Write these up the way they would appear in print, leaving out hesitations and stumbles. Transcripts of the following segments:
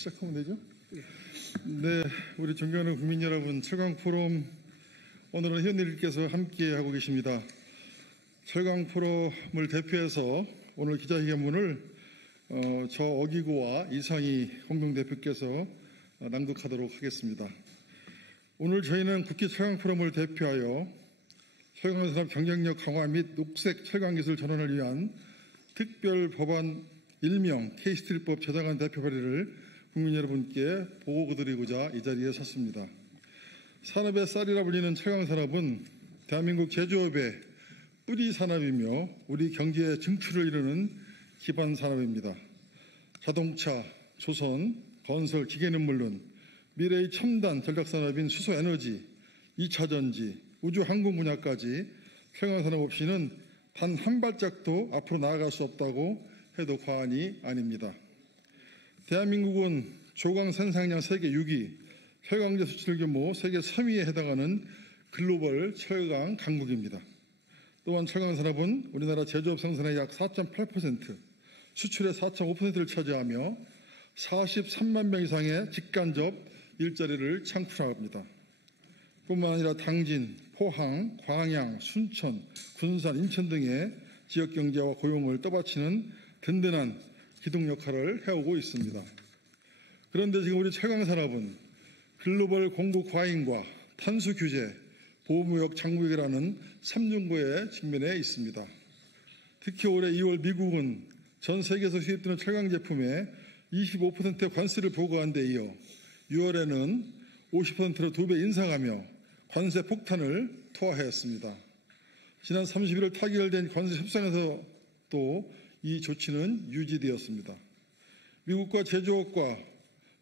시작하면 되죠? 네, 우리 존경하는 국민 여러분, 철강 포럼 오늘은 의원님께서 함께 하고 계십니다. 철강 포럼을 대표해서 오늘 기자회견문을 저 어기고와 이상희 공동대표께서 낭독하도록 하겠습니다. 오늘 저희는 국회 철강 포럼을 대표하여 철강산업 경쟁력 강화 및 녹색 철강 기술 전환을 위한 특별 법안 일명 K스틸법 제정안 대표 발의를 국민 여러분께 보고드리고자 이 자리에 섰습니다. 산업의 쌀이라 불리는 철강산업은 대한민국 제조업의 뿌리 산업이며 우리 경제의 증출을 이루는 기반 산업입니다. 자동차, 조선, 건설, 기계는 물론 미래의 첨단 전략산업인 수소에너지, 2차전지, 우주항공 분야까지 철강산업 없이는 단 한 발짝도 앞으로 나아갈 수 없다고 해도 과언이 아닙니다. 대한민국은 조강 생산량 세계 6위, 철강제 수출 규모 세계 3위에 해당하는 글로벌 철강 강국입니다. 또한 철강산업은 우리나라 제조업 생산의 약 4.8%, 수출의 4.5%를 차지하며 43만 명 이상의 직간접 일자리를 창출합니다. 뿐만 아니라 당진, 포항, 광양, 순천, 군산, 인천 등의 지역경제와 고용을 떠받치는 든든한 기둥 역할을 해오고 있습니다. 그런데 지금 우리 철강산업은 글로벌 공급 과잉과 탄소 규제, 보호무역, 장벽이라는 3중고에 직면해 있습니다. 특히 올해 2월 미국은 전 세계에서 수입되는 철강 제품에 25%의 관세를 부과한 데 이어 6월에는 50%로 2배 인상하며 관세 폭탄을 투하하였습니다. 지난 31일 타결된 관세 협상에서도 이 조치는 유지되었습니다. 미국과 제조업과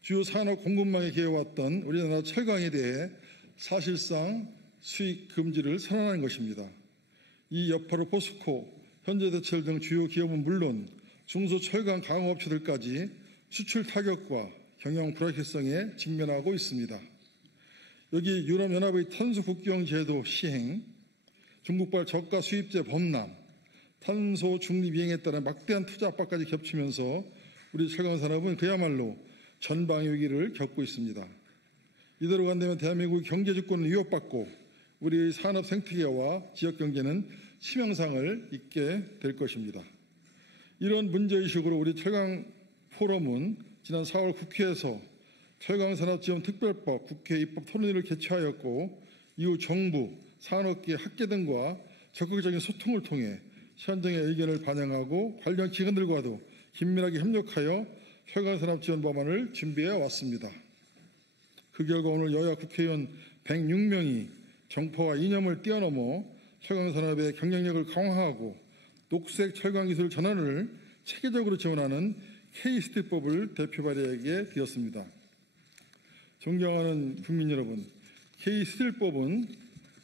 주요 산업 공급망에 기여해왔던 우리나라 철강에 대해 사실상 수익 금지를 선언한 것입니다. 이 여파로 포스코, 현대제철 등 주요 기업은 물론 중소철강 강업체들까지 수출 타격과 경영 불확실성에 직면하고 있습니다. 여기 유럽연합의 탄소 국경 제도 시행, 중국발 저가 수입제 범람, 탄소 중립 이행에 따른 막대한 투자 압박까지 겹치면서 우리 철강산업은 그야말로 전방위 위기를 겪고 있습니다. 이대로 간다면 대한민국 경제 주권은 위협받고 우리의 산업 생태계와 지역 경제는 치명상을 입게 될 것입니다. 이런 문제의식으로 우리 철강 포럼은 지난 4월 국회에서 철강산업지원특별법 국회 입법 토론회를 개최하였고 이후 정부, 산업계, 학계 등과 적극적인 소통을 통해 현장의 의견을 반영하고 관련 기관들과도 긴밀하게 협력하여 철강산업지원 법안을 준비해 왔습니다. 그 결과 오늘 여야 국회의원 106명이 정파와 이념을 뛰어넘어 철강산업의 경쟁력을 강화하고 녹색 철강기술 전환을 체계적으로 지원하는 K스틸법을 대표 발의하게 되었습니다. 존경하는 국민 여러분, K스틸법은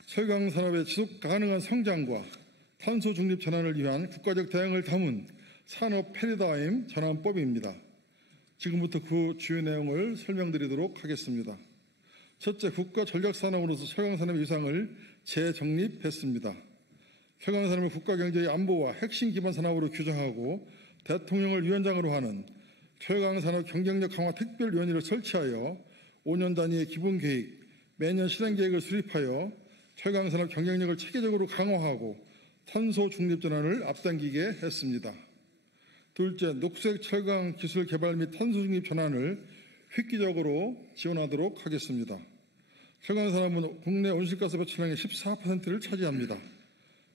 철강산업의 지속 가능한 성장과 탄소 중립 전환을 위한 국가적 대응을 담은 산업 패러다임 전환법입니다. 지금부터 그 주요 내용을 설명드리도록 하겠습니다. 첫째, 국가 전략산업으로서 철강산업의 위상을 재정립했습니다. 철강산업을 국가경제의 안보와 핵심 기반 산업으로 규정하고 대통령을 위원장으로 하는 철강산업 경쟁력 강화 특별위원회를 설치하여 5년 단위의 기본계획, 매년 실행계획을 수립하여 철강산업 경쟁력을 체계적으로 강화하고 탄소 중립 전환을 앞당기게 했습니다. 둘째, 녹색 철강 기술 개발 및 탄소 중립 전환을 획기적으로 지원하도록 하겠습니다. 철강산업은 국내 온실가스 배출량의 14%를 차지합니다.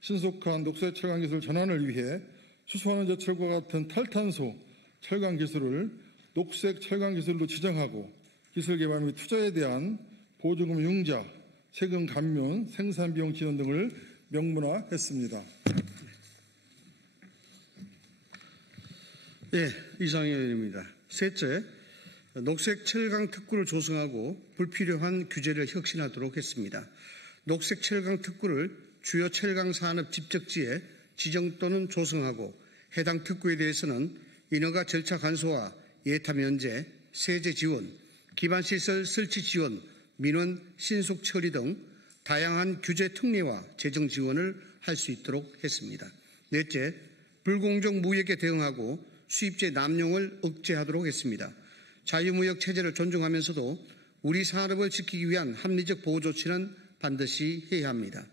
신속한 녹색 철강 기술 전환을 위해 수소환원 제철과 같은 탈탄소 철강 기술을 녹색 철강 기술로 지정하고 기술 개발 및 투자에 대한 보조금 융자, 세금 감면, 생산 비용 지원 등을 명문화했습니다. 네, 이상희 의원입니다. 셋째, 녹색 철강 특구를 조성하고 불필요한 규제를 혁신하도록 했습니다. 녹색 철강 특구를 주요 철강 산업 집적지에 지정 또는 조성하고 해당 특구에 대해서는 인허가 절차 간소화, 예타 면제, 세제 지원, 기반시설 설치 지원, 민원 신속 처리 등 다양한 규제 특례와 재정 지원을 할 수 있도록 했습니다. 넷째, 불공정 무역에 대응하고 수입제 남용을 억제하도록 했습니다. 자유무역 체제를 존중하면서도 우리 산업을 지키기 위한 합리적 보호 조치는 반드시 해야 합니다.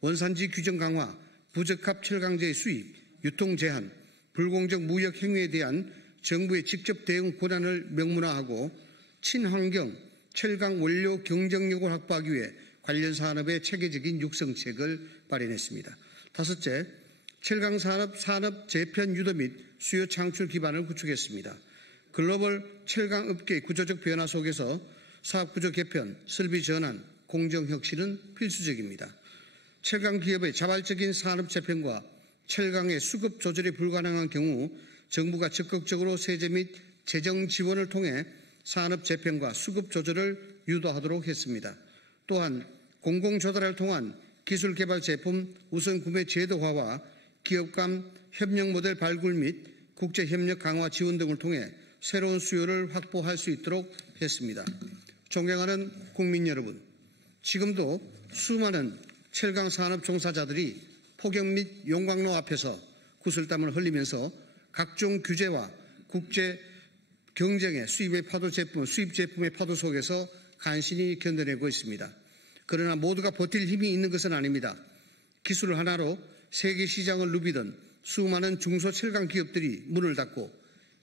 원산지 규정 강화, 부적합 철강제의 수입, 유통 제한, 불공정 무역 행위에 대한 정부의 직접 대응 권한을 명문화하고 친환경, 철강 원료 경쟁력을 확보하기 위해 관련 산업의 체계적인 육성책을 마련했습니다. 다섯째, 철강 산업 재편 유도 및 수요 창출 기반을 구축했습니다. 글로벌 철강 업계의 구조적 변화 속에서 사업 구조 개편, 설비 전환, 공정 혁신은 필수적입니다. 철강 기업의 자발적인 산업 재편과 철강의 수급 조절이 불가능한 경우 정부가 적극적으로 세제 및 재정 지원을 통해 산업 재편과 수급 조절을 유도하도록 했습니다. 또한 공공조달을 통한 기술 개발 제품 우선 구매 제도화와 기업 간 협력 모델 발굴 및 국제 협력 강화 지원 등을 통해 새로운 수요를 확보할 수 있도록 했습니다. 존경하는 국민 여러분, 지금도 수많은 철강 산업 종사자들이 폭염 및 용광로 앞에서 구슬땀을 흘리면서 각종 규제와 국제 경쟁의 수입 제품의 파도 속에서 간신히 견뎌내고 있습니다. 그러나 모두가 버틸 힘이 있는 것은 아닙니다. 기술 하나로 세계 시장을 누비던 수많은 중소철강 기업들이 문을 닫고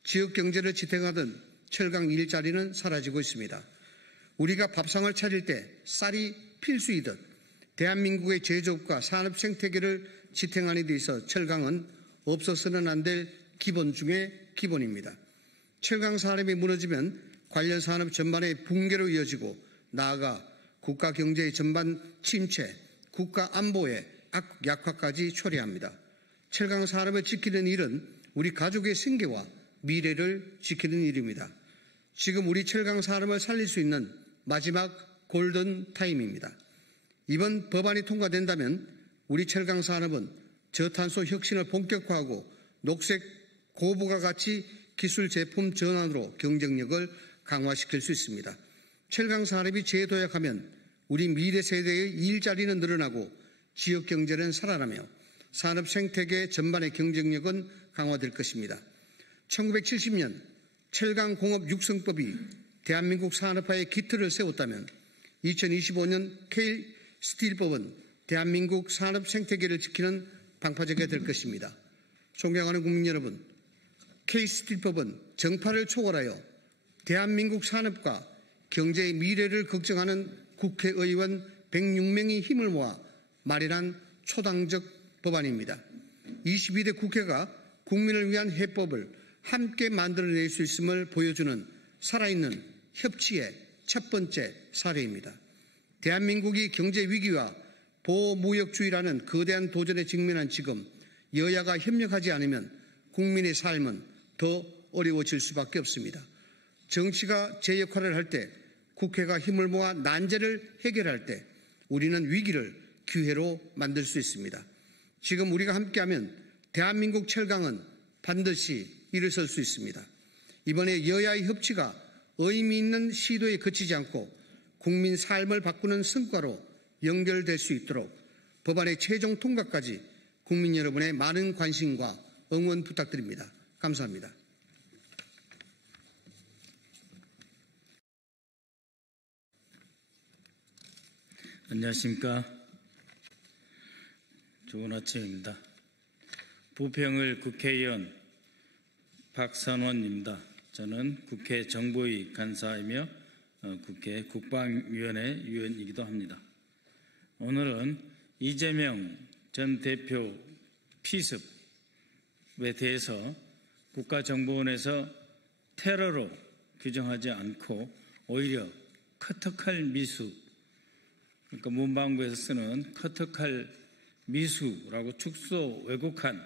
지역 경제를 지탱하던 철강 일자리는 사라지고 있습니다. 우리가 밥상을 차릴 때 쌀이 필수이듯 대한민국의 제조업과 산업 생태계를 지탱하는 데 있어 철강은 없어서는 안 될 기본 중의 기본입니다. 철강 산업이 무너지면 관련 산업 전반의 붕괴로 이어지고 나아가 국가 경제의 전반 침체, 국가 안보의 약화까지 초래합니다. 철강 산업을 지키는 일은 우리 가족의 생계와 미래를 지키는 일입니다. 지금 우리 철강 산업을 살릴 수 있는 마지막 골든 타임입니다. 이번 법안이 통과된다면 우리 철강 산업은 저탄소 혁신을 본격화하고 녹색 고부가 가치 기술 제품 전환으로 경쟁력을 강화시킬 수 있습니다. 철강 산업이 재도약하면 우리 미래 세대의 일자리는 늘어나고 지역 경제는 살아나며 산업 생태계 전반의 경쟁력은 강화될 것입니다. 1970년 철강공업 육성법이 대한민국 산업화의 기틀을 세웠다면 2025년 K-스틸법은 대한민국 산업 생태계를 지키는 방파제가 될 것입니다. 존경하는 국민 여러분, K-스틸법은 정파를 초월하여 대한민국 산업과 경제의 미래를 걱정하는 국회의원 106명이 힘을 모아 마련한 초당적 법안입니다. 22대 국회가 국민을 위한 해법을 함께 만들어낼 수 있음을 보여주는 살아있는 협치의 첫 번째 사례입니다. 대한민국이 경제 위기와 보호무역주의라는 거대한 도전에 직면한 지금 여야가 협력하지 않으면 국민의 삶은 더 어려워질 수밖에 없습니다. 정치가 제 역할을 할 때, 국회가 힘을 모아 난제를 해결할 때 우리는 위기를 기회로 만들 수 있습니다. 지금 우리가 함께하면 대한민국 철강은 반드시 일어설 수 있습니다. 이번에 여야의 협치가 의미 있는 시도에 그치지 않고 국민 삶을 바꾸는 성과로 연결될 수 있도록 법안의 최종 통과까지 국민 여러분의 많은 관심과 응원 부탁드립니다. 감사합니다. 안녕하십니까. 좋은 아침입니다. 부평을 국회의원 박선원입니다. 저는 국회 정보위 간사이며 국회 국방위원회 위원이기도 합니다. 오늘은 이재명 전 대표 피습에 대해서 국가정보원에서 테러로 규정하지 않고 오히려 커터칼 미수, 그러니까 문방구에서 쓰는 커터칼 미수라고 축소 왜곡한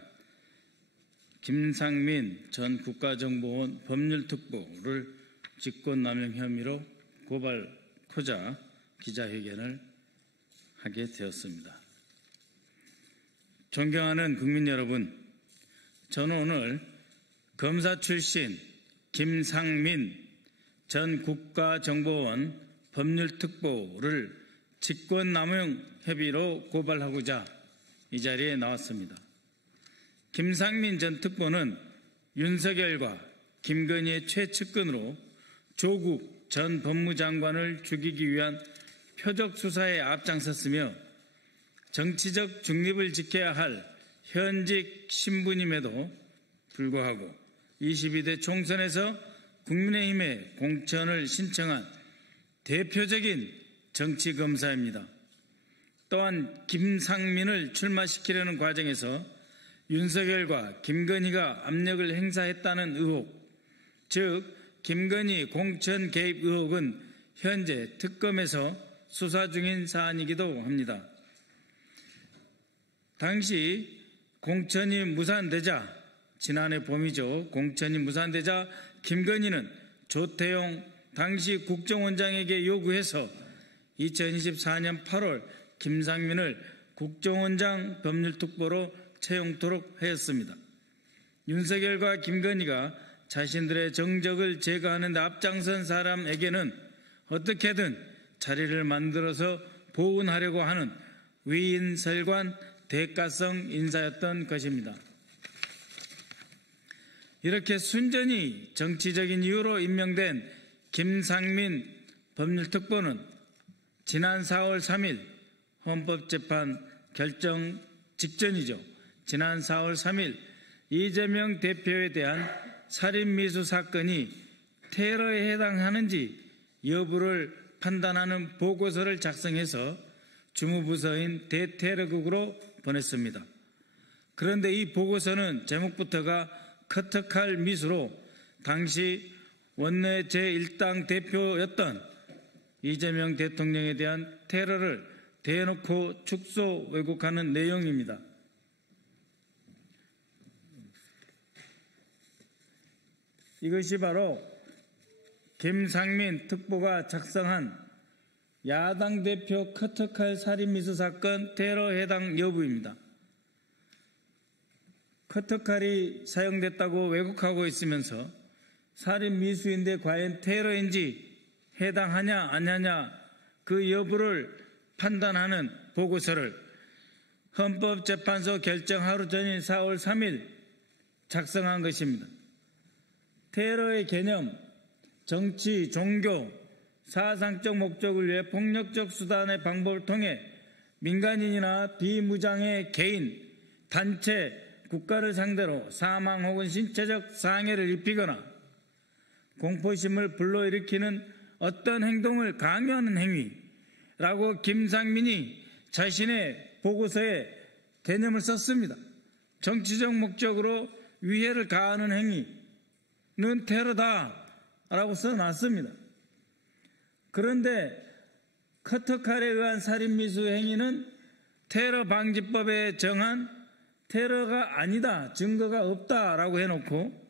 김상민 전 국가정보원 법률특보를 직권남용 혐의로 고발하고자 기자회견을 하게 되었습니다. 존경하는 국민 여러분, 저는 오늘 검사 출신 김상민 전 국가정보원 법률특보를 직권남용 혐의로 고발하고자 이 자리에 나왔습니다. 김상민 전 특보는 윤석열과 김건희의 최측근으로 조국 전 법무장관을 죽이기 위한 표적 수사에 앞장섰으며 정치적 중립을 지켜야 할 현직 신부님에도 불구하고 22대 총선에서 국민의힘에 공천을 신청한 대표적인 정치검사입니다. 또한 김상민을 출마시키려는 과정에서 윤석열과 김건희가 압력을 행사했다는 의혹, 즉 김건희 공천 개입 의혹은 현재 특검에서 수사 중인 사안이기도 합니다. 당시 공천이 무산되자, 지난해 봄이죠. 공천이 무산되자 김건희는 조태용 당시 국정원장에게 요구해서 2024년 8월 김상민을 국정원장 법률특보로 채용토록 하였습니다. 윤석열과 김건희가 자신들의 정적을 제거하는 데 앞장선 사람에게는 어떻게든 자리를 만들어서 보훈하려고 하는 위인설관 대가성 인사였던 것입니다. 이렇게 순전히 정치적인 이유로 임명된 김상민 법률특보는 지난 4월 3일 헌법재판 결정 직전이죠. 지난 4월 3일 이재명 대표에 대한 살인미수 사건이 테러에 해당하는지 여부를 판단하는 보고서를 작성해서 주무부서인 대테러국으로 보냈습니다. 그런데 이 보고서는 제목부터가 커터칼 미수로 당시 원내 제1당 대표였던 이재명 대통령에 대한 테러를 대놓고 축소 왜곡하는 내용입니다. 이것이 바로 김상민 특보가 작성한 야당 대표 커터칼 살인미수 사건 테러 해당 여부입니다. 커터칼이 사용됐다고 왜곡하고 있으면서 살인미수인데 과연 테러인지 해당하냐 아니냐 그 여부를 판단하는 보고서를 헌법재판소 결정 하루 전인 4월 3일 작성한 것입니다. 테러의 개념, 정치, 종교, 사상적 목적을 위해 폭력적 수단의 방법을 통해 민간인이나 비무장의 개인, 단체, 국가를 상대로 사망 혹은 신체적 상해를 입히거나 공포심을 불러일으키는 어떤 행동을 강요하는 행위라고 김상민이 자신의 보고서에 개념을 썼습니다. 정치적 목적으로 위해를 가하는 행위는 테러다라고 써놨습니다. 그런데 커터칼에 의한 살인미수 행위는 테러방지법에 정한 테러가 아니다, 증거가 없다라고 해놓고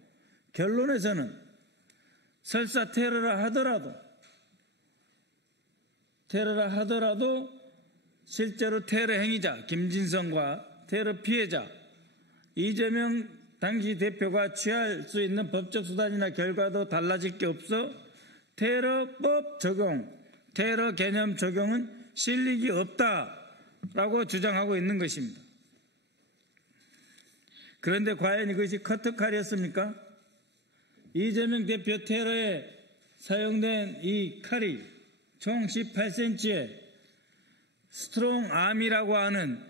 결론에서는 설사 테러라 하더라도 실제로 테러 행위자 김진성과 테러 피해자 이재명 당시 대표가 취할 수 있는 법적 수단이나 결과도 달라질 게 없어 테러법 적용, 테러 개념 적용은 실익이 없다라고 주장하고 있는 것입니다. 그런데 과연 이것이 커터칼이었습니까? 이재명 대표 테러에 사용된 이 칼이 총 18cm의 스트롱 암이라고 하는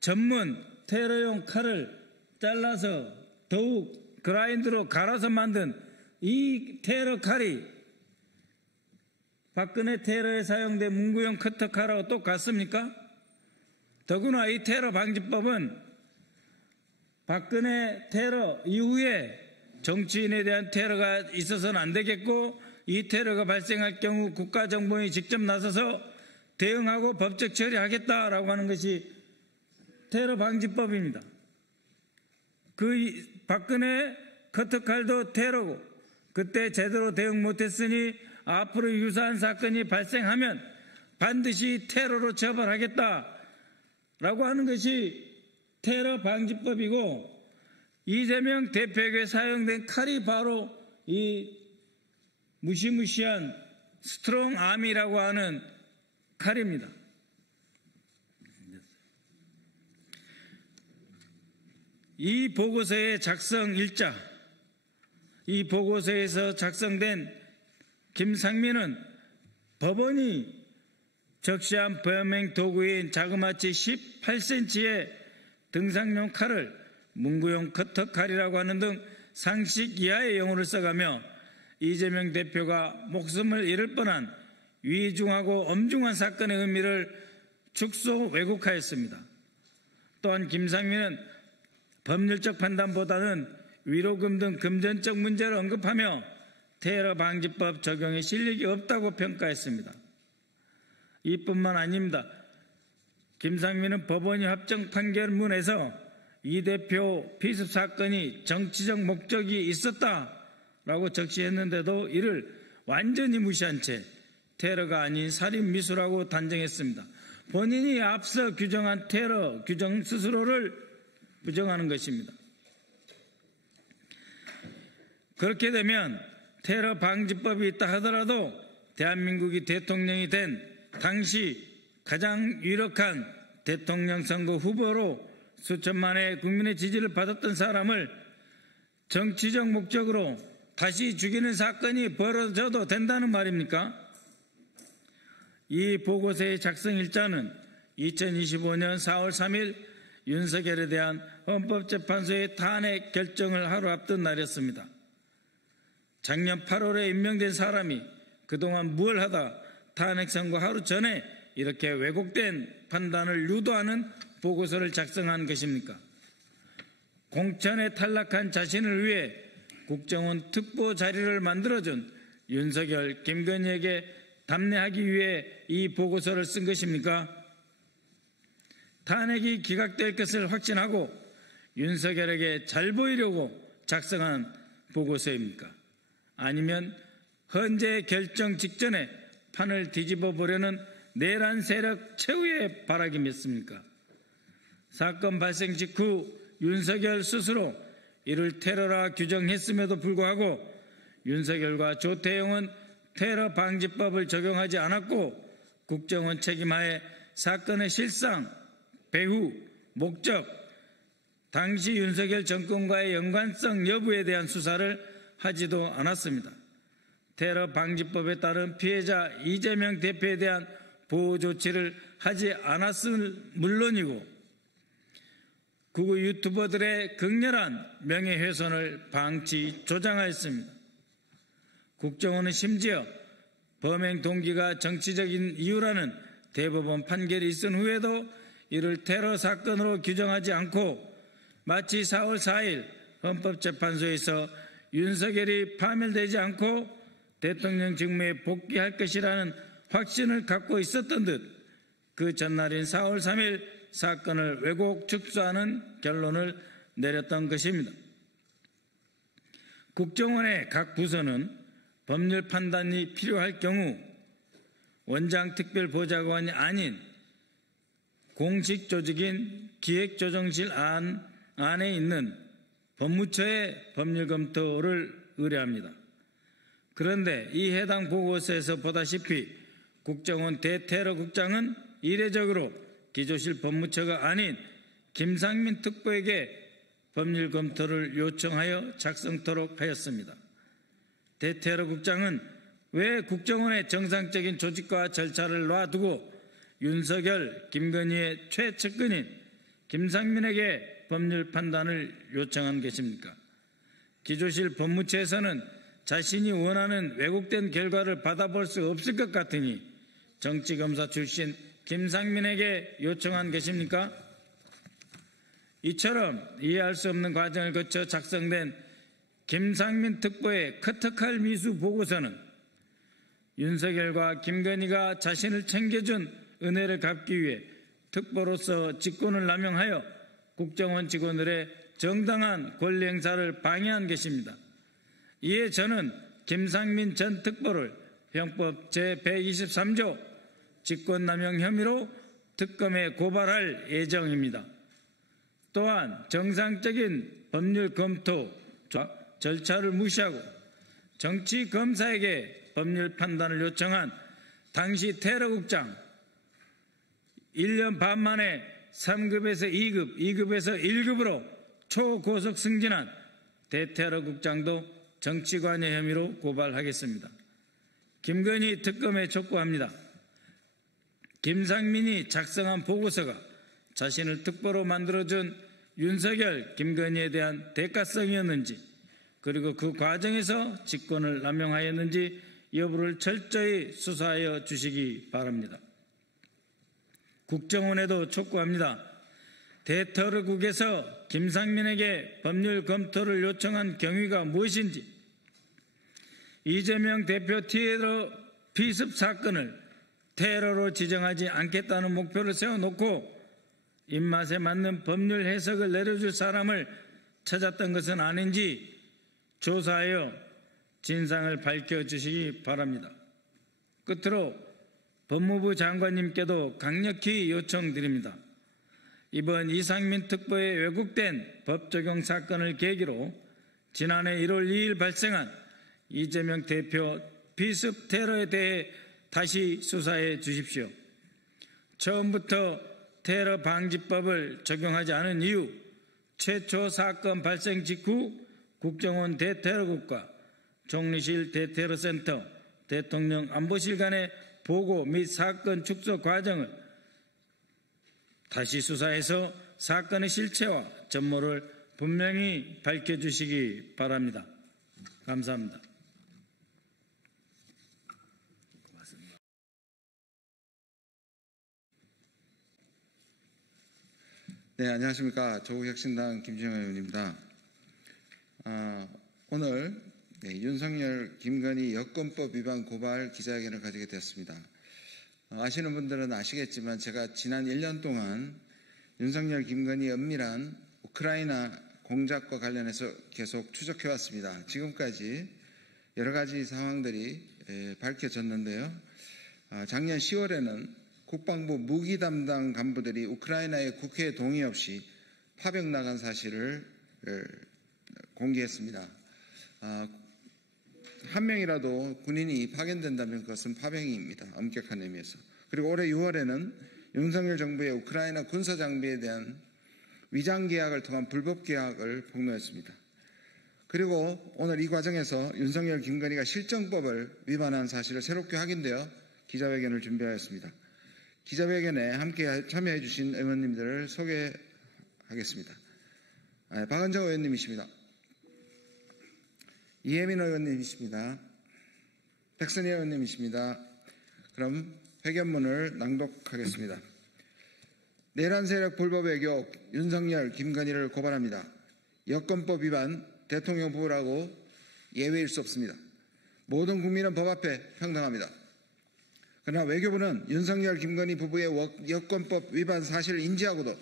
전문 테러용 칼을 잘라서 더욱 그라인드로 갈아서 만든 이 테러 칼이 박근혜 테러에 사용된 문구용 커터칼하고 똑같습니까? 더구나 이 테러 방지법은 박근혜 테러 이후에 정치인에 대한 테러가 있어서는 안 되겠고 이 테러가 발생할 경우 국가정보원이 직접 나서서 대응하고 법적 처리하겠다라고 하는 것이 테러 방지법입니다. 그 박근혜 커터칼도 테러고 그때 제대로 대응 못했으니 앞으로 유사한 사건이 발생하면 반드시 테러로 처벌하겠다라고 하는 것이 테러 방지법이고 이재명 대표에게 사용된 칼이 바로 이 무시무시한 스트롱 암이라고 하는 칼입니다. 이 보고서의 작성 일자, 이 보고서에서 작성된 김상민은 법원이 적시한 범행 도구인 자그마치 18cm의 등산용 칼을 문구용 커터칼이라고 하는 등 상식 이하의 용어를 써가며 이재명 대표가 목숨을 잃을 뻔한 위중하고 엄중한 사건의 의미를 축소 왜곡하였습니다. 또한 김상민은 법률적 판단보다는 위로금 등 금전적 문제를 언급하며 테러 방지법 적용에 실력이 없다고 평가했습니다. 이뿐만 아닙니다. 김상민은 법원이 합정 판결문에서 이 대표 피습 사건이 정치적 목적이 있었다라고 적시했는데도 이를 완전히 무시한 채 테러가 아닌 살인 미수라고 단정했습니다. 본인이 앞서 규정한 테러 규정 스스로를 부정하는 것입니다. 그렇게 되면 테러 방지법이 있다 하더라도 대한민국이 대통령이 된 당시 가장 유력한 대통령 선거 후보로 수천만의 국민의 지지를 받았던 사람을 정치적 목적으로 다시 죽이는 사건이 벌어져도 된다는 말입니까? 이 보고서의 작성 일자는 2025년 4월 3일 윤석열에 대한 헌법재판소의 탄핵 결정을 하루 앞둔 날이었습니다. 작년 8월에 임명된 사람이 그동안 무엇을 하다 탄핵 선고 하루 전에 이렇게 왜곡된 판단을 유도하는 보고서를 작성한 것입니까? 공천에 탈락한 자신을 위해 국정원 특보 자리를 만들어준 윤석열, 김건희에게 답례하기 위해 이 보고서를 쓴 것입니까? 탄핵이 기각될 것을 확신하고 윤석열에게 잘 보이려고 작성한 보고서입니까? 아니면 헌재 결정 직전에 판을 뒤집어 보려는 내란 세력 최후의 바라기였습니까? 사건 발생 직후 윤석열 스스로 이를 테러라 규정했음에도 불구하고 윤석열과 조태용은 테러 방지법을 적용하지 않았고 국정원 책임하에 사건의 실상, 배후, 목적, 당시 윤석열 정권과의 연관성 여부에 대한 수사를 하지도 않았습니다. 테러 방지법에 따른 피해자 이재명 대표에 대한 보호 조치를 하지 않았을 물론이고 구구 유튜버들의 극렬한 명예훼손을 방치, 조장하였습니다. 국정원은 심지어 범행 동기가 정치적인 이유라는 대법원 판결이 있은 후에도 이를 테러 사건으로 규정하지 않고 마치 4월 4일 헌법재판소에서 윤석열이 파멸되지 않고 대통령 직무에 복귀할 것이라는 확신을 갖고 있었던 듯 그 전날인 4월 3일 사건을 왜곡 축소하는 결론을 내렸던 것입니다. 국정원의 각 부서는 법률 판단이 필요할 경우 원장 특별보좌관이 아닌 공식 조직인 기획조정실 안에 있는 법무처의 법률 검토를 의뢰합니다. 그런데 이 해당 보고서에서 보다시피 국정원 대테러국장은 이례적으로 기조실 법무처가 아닌 김상민 특보에게 법률 검토를 요청하여 작성토록 하였습니다. 대테러국장은 왜 국정원의 정상적인 조직과 절차를 놔두고 윤석열, 김건희의 최측근인 김상민에게 법률 판단을 요청한 것입니까? 기조실 법무처에서는 자신이 원하는 왜곡된 결과를 받아볼 수 없을 것 같으니 정치검사 출신 김상민에게 요청한 것입니까? 이처럼 이해할 수 없는 과정을 거쳐 작성된 김상민 특보의 커터칼 미수 보고서는 윤석열과 김건희가 자신을 챙겨준 은혜를 갚기 위해 특보로서 직권을 남용하여 국정원 직원들의 정당한 권리 행사를 방해한 것입니다. 이에 저는 김상민 전 특보를 형법 제123조 직권남용 혐의로 특검에 고발할 예정입니다. 또한 정상적인 법률 검토 절차를 무시하고 정치검사에게 법률 판단을 요청한 당시 테러국장 1년 반 만에 3급에서 2급, 2급에서 1급으로 초고속 승진한 대테러국장도 정치관여 혐의로 고발하겠습니다. 김건희 특검에 촉구합니다. 김상민이 작성한 보고서가 자신을 특보로 만들어준 윤석열, 김건희에 대한 대가성이었는지, 그리고 그 과정에서 직권을 남용하였는지 여부를 철저히 수사하여 주시기 바랍니다. 국정원에도 촉구합니다. 대터러국에서 김상민에게 법률 검토를 요청한 경위가 무엇인지, 이재명 대표 테러 피습 사건을 테러로 지정하지 않겠다는 목표를 세워놓고 입맛에 맞는 법률 해석을 내려줄 사람을 찾았던 것은 아닌지 조사하여 진상을 밝혀주시기 바랍니다. 끝으로 법무부 장관님께도 강력히 요청드립니다. 이번 이상민 특보의 왜곡된 법 적용 사건을 계기로 지난해 1월 2일 발생한 이재명 대표 피습 테러에 대해 다시 수사해 주십시오. 처음부터 테러 방지법을 적용하지 않은 이유, 최초 사건 발생 직후 국정원 대테러국과 총리실 대테러센터, 대통령 안보실 간의 보고 및 사건 축소 과정을 다시 수사해서 사건의 실체와 전모를 분명히 밝혀주시기 바랍니다. 감사합니다. 네, 안녕하십니까. 조국혁신당 김진영 의원입니다. 오늘 윤석열, 김건희 여권법 위반 고발 기자회견을 가지게 되었습니다. 아시는 분들은 아시겠지만 제가 지난 1년 동안 윤석열, 김건희 은밀한 우크라이나 공작과 관련해서 계속 추적해왔습니다. 지금까지 여러 가지 상황들이 밝혀졌는데요. 작년 10월에는 국방부 무기 담당 간부들이 우크라이나의 국회 동의 없이 파병 나간 사실을 공개했습니다. 한 명이라도 군인이 파견된다면 그것은 파병입니다. 엄격한 의미에서. 그리고 올해 6월에는 윤석열 정부의 우크라이나 군사 장비에 대한 위장 계약을 통한 불법 계약을 폭로했습니다. 그리고 오늘 이 과정에서 윤석열, 김건희가 실정법을 위반한 사실을 새롭게 확인되어 기자회견을 준비하였습니다. 기자회견에 함께 참여해 주신 의원님들을 소개하겠습니다. 박은정 의원님이십니다. 이혜민 의원님이십니다. 백선희 의원님이십니다. 그럼 회견문을 낭독하겠습니다. 내란 세력 불법 외교 윤석열, 김건희를 고발합니다. 여권법 위반 대통령 부부라고 예외일 수 없습니다. 모든 국민은 법 앞에 평등합니다. 그러나 외교부는 윤석열, 김건희 부부의 여권법 위반 사실을 인지하고도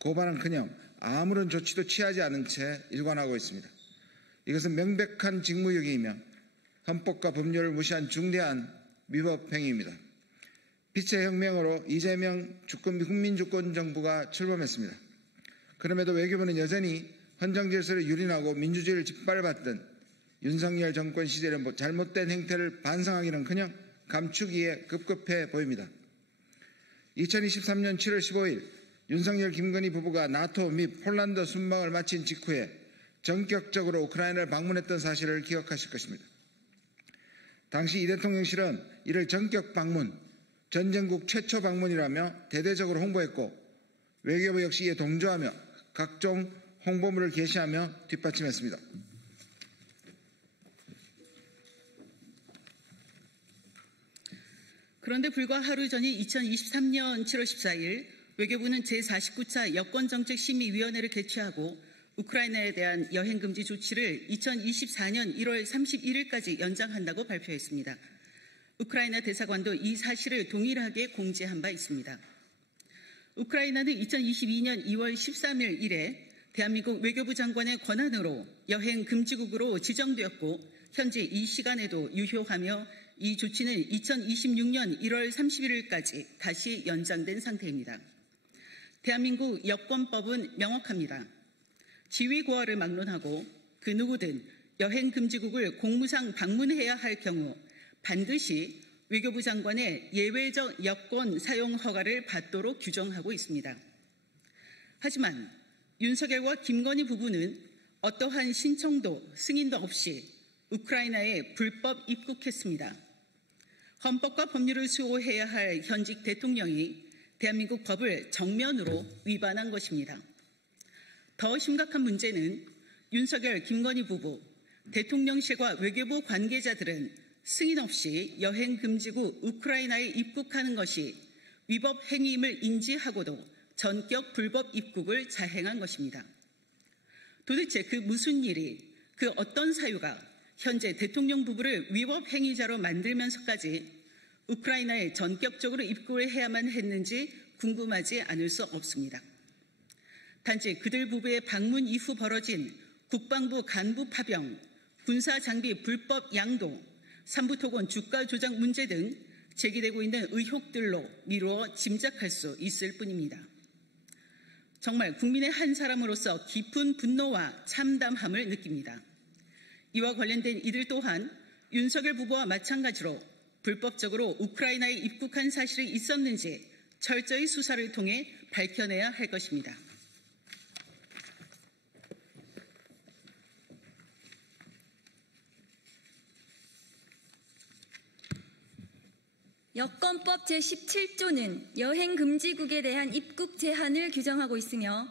고발은커녕 아무런 조치도 취하지 않은 채 일관하고 있습니다. 이것은 명백한 직무유기이며 헌법과 법률을 무시한 중대한 위법 행위입니다. 빛의 혁명으로 이재명 국민주권 정부가 출범했습니다. 그럼에도 외교부는 여전히 헌정질서를 유린하고 민주주의를 짓밟았던 윤석열 정권 시절의 잘못된 행태를 반성하기는커녕 감추기에 급급해 보입니다. 2023년 7월 15일 윤석열, 김건희 부부가 나토 및 폴란드 순방을 마친 직후에 전격적으로 우크라이나를 방문했던 사실을 기억하실 것입니다. 당시 이 대통령실은 이를 전격 방문, 전쟁국 최초 방문이라며 대대적으로 홍보했고 외교부 역시 이에 동조하며 각종 홍보물을 게시하며 뒷받침했습니다. 그런데 불과 하루 전인 2023년 7월 14일 외교부는 제49차 여권정책심의위원회를 개최하고 우크라이나에 대한 여행금지 조치를 2024년 1월 31일까지 연장한다고 발표했습니다. 우크라이나 대사관도 이 사실을 동일하게 공지한 바 있습니다. 우크라이나는 2022년 2월 13일 이래 대한민국 외교부 장관의 권한으로 여행금지국으로 지정되었고 현재 이 시간에도 유효하며 이 조치는 2026년 1월 31일까지 다시 연장된 상태입니다. 대한민국 여권법은 명확합니다. 지위고하를 막론하고 그 누구든 여행금지국을 공무상 방문해야 할 경우 반드시 외교부 장관의 예외적 여권 사용 허가를 받도록 규정하고 있습니다. 하지만 윤석열과 김건희 부부는 어떠한 신청도 승인도 없이 우크라이나에 불법 입국했습니다. 헌법과 법률을 수호해야 할 현직 대통령이 대한민국 법을 정면으로 위반한 것입니다. 더 심각한 문제는 윤석열, 김건희 부부, 대통령실과 외교부 관계자들은 승인 없이 여행 금지구 우크라이나에 입국하는 것이 위법 행위임을 인지하고도 전격 불법 입국을 자행한 것입니다. 도대체 그 무슨 일이, 그 어떤 사유가 현재 대통령 부부를 위법 행위자로 만들면서까지 우크라이나에 전격적으로 입국을 해야만 했는지 궁금하지 않을 수 없습니다. 단지 그들 부부의 방문 이후 벌어진 국방부 간부 파병, 군사 장비 불법 양도, 삼부토건 주가 조작 문제 등 제기되고 있는 의혹들로 미루어 짐작할 수 있을 뿐입니다. 정말 국민의 한 사람으로서 깊은 분노와 참담함을 느낍니다. 이와 관련된 이들 또한 윤석열 부부와 마찬가지로 불법적으로 우크라이나에 입국한 사실이 있었는지 철저히 수사를 통해 밝혀내야 할 것입니다. 여권법 제17조는 여행금지국에 대한 입국 제한을 규정하고 있으며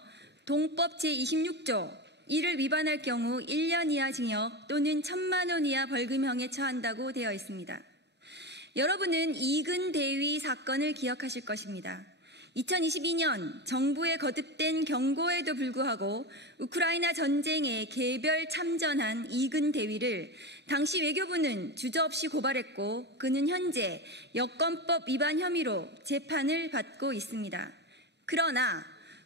동법 제26조 이를 위반할 경우 1년 이하 징역 또는 1,000만 원 이하 벌금형에 처한다고 되어 있습니다. 여러분은 이근 대위 사건을 기억하실 것입니다. 2022년 정부의 거듭된 경고에도 불구하고 우크라이나 전쟁에 개별 참전한 이근 대위를 당시 외교부는 주저없이 고발했고 그는 현재 여권법 위반 혐의로 재판을 받고 있습니다. 그러나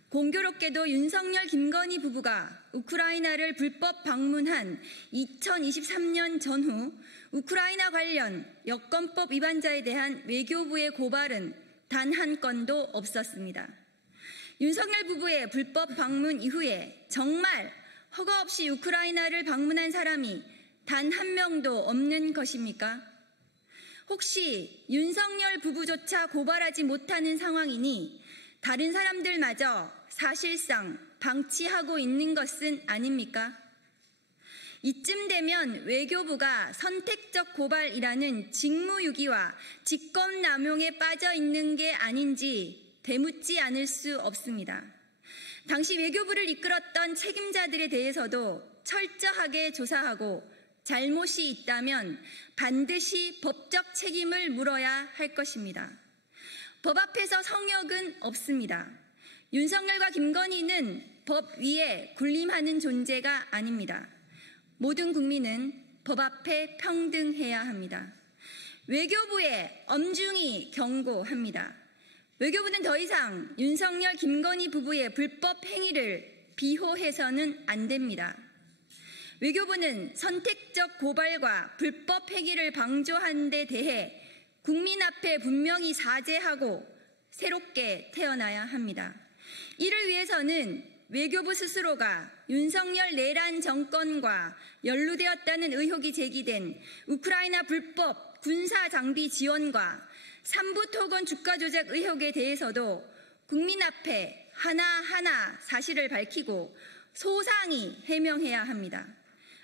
공교롭게도 윤석열, 김건희 부부가 우크라이나를 불법 방문한 2023년 전후 우크라이나 관련 여권법 위반자에 대한 외교부의 고발은 단 한 건도 없었습니다. 윤석열 부부의 불법 방문 이후에 정말 허가 없이 우크라이나를 방문한 사람이 단 한 명도 없는 것입니까? 혹시 윤석열 부부조차 고발하지 못하는 상황이니 다른 사람들마저 사실상 방치하고 있는 것은 아닙니까? 이쯤 되면 외교부가 선택적 고발이라는 직무유기와 직권남용에 빠져 있는 게 아닌지 되묻지 않을 수 없습니다. 당시 외교부를 이끌었던 책임자들에 대해서도 철저하게 조사하고 잘못이 있다면 반드시 법적 책임을 물어야 할 것입니다. 법 앞에서 성역은 없습니다. 윤석열과 김건희는 법 위에 군림하는 존재가 아닙니다. 모든 국민은 법 앞에 평등해야 합니다. 외교부에 엄중히 경고합니다. 외교부는 더 이상 윤석열, 김건희 부부의 불법 행위를 비호해서는 안 됩니다. 외교부는 선택적 고발과 불법 행위를 방조한 데 대해 국민 앞에 분명히 사죄하고 새롭게 태어나야 합니다. 이를 위해서는 외교부 스스로가 윤석열 내란 정권과 연루되었다는 의혹이 제기된 우크라이나 불법 군사 장비 지원과 삼부토건 주가 조작 의혹에 대해서도 국민 앞에 하나하나 사실을 밝히고 소상히 해명해야 합니다.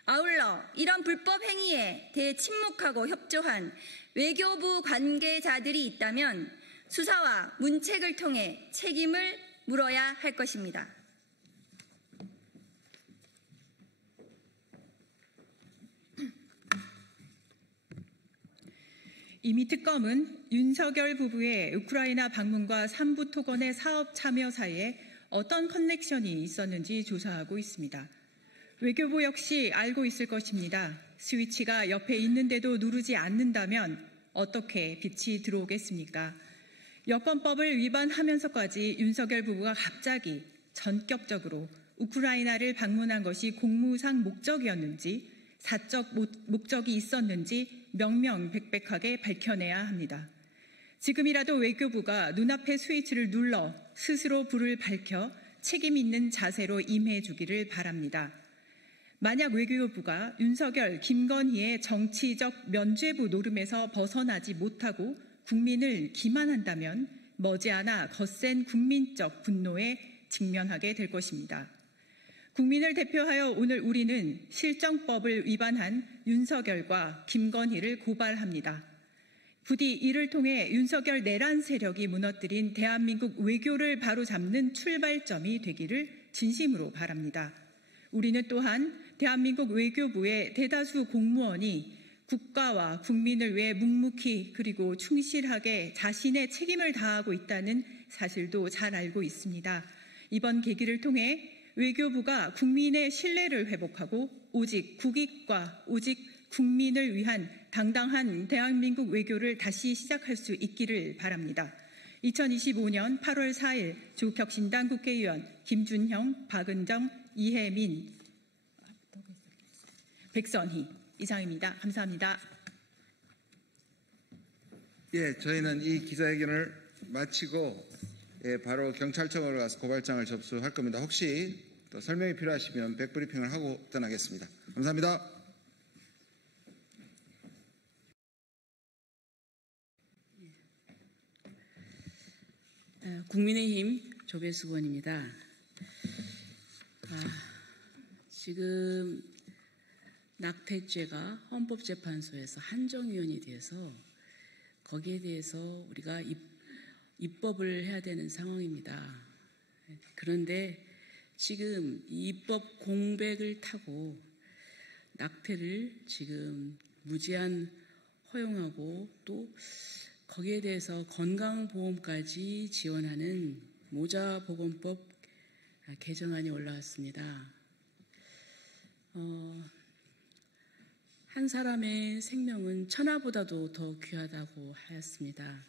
아울러 이런 불법 행위에 대해 침묵하고 협조한 외교부 관계자들이 있다면 수사와 문책을 통해 책임을 물어야 할 것입니다. 이미 특검은 윤석열 부부의 우크라이나 방문과 삼부토건의 사업 참여 사이에 어떤 커넥션이 있었는지 조사하고 있습니다. 외교부 역시 알고 있을 것입니다. 스위치가 옆에 있는데도 누르지 않는다면 어떻게 빛이 들어오겠습니까? 여권법을 위반하면서까지 윤석열 부부가 갑자기 전격적으로 우크라이나를 방문한 것이 공무상 목적이었는지 사적 목적이 있었는지 명명백백하게 밝혀내야 합니다. 지금이라도 외교부가 눈앞의 스위치를 눌러 스스로 불을 밝혀 책임 있는 자세로 임해주기를 바랍니다. 만약 외교부가 윤석열, 김건희의 정치적 면죄부 노름에서 벗어나지 못하고 국민을 기만한다면 머지않아 거센 국민적 분노에 직면하게 될 것입니다. 국민을 대표하여 오늘 우리는 실정법을 위반한 윤석열과 김건희를 고발합니다. 부디 이를 통해 윤석열 내란 세력이 무너뜨린 대한민국 외교를 바로잡는 출발점이 되기를 진심으로 바랍니다. 우리는 또한 대한민국 외교부의 대다수 공무원이 국가와 국민을 위해 묵묵히 그리고 충실하게 자신의 책임을 다하고 있다는 사실도 잘 알고 있습니다. 이번 계기를 통해 외교부가 국민의 신뢰를 회복하고 오직 국익과 오직 국민을 위한 당당한 대한민국 외교를 다시 시작할 수 있기를 바랍니다. 2025년 8월 4일 조국혁신당 국회의원 김준형, 박은정, 이혜민, 백선희 이상입니다. 감사합니다. 예, 저희는 이 기자회견을 마치고 바로 경찰청으로 가서 고발장을 접수할 겁니다. 혹시 또 설명이 필요하시면 백브리핑을 하고 떠나겠습니다. 감사합니다. 국민의힘 조배수 의원입니다. 지금 낙태죄가 헌법재판소에서 한정위원이 돼서 거기에 대해서 우리가 입법을 해야 되는 상황입니다. 그런데 지금 이 입법 공백을 타고 낙태를 지금 무제한 허용하고 또 거기에 대해서 건강보험까지 지원하는 모자보건법 개정안이 올라왔습니다. 한 사람의 생명은 천하보다도 더 귀하다고 하였습니다.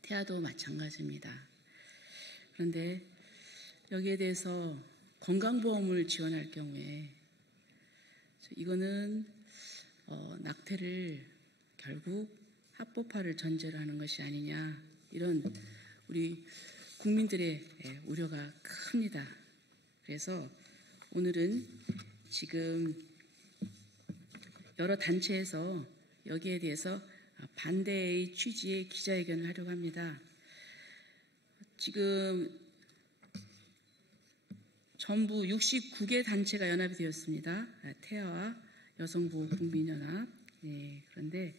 태아도 마찬가지입니다. 그런데 여기에 대해서 건강보험을 지원할 경우에 이거는 낙태를 결국 합법화를 전제로 하는 것이 아니냐, 이런 우리 국민들의 우려가 큽니다. 그래서 오늘은 지금 여러 단체에서 여기에 대해서 반대의 취지의 기자회견을 하려고 합니다. 지금 전부 69개 단체가 연합이 되었습니다. 태아와 여성보호국민연합. 그런데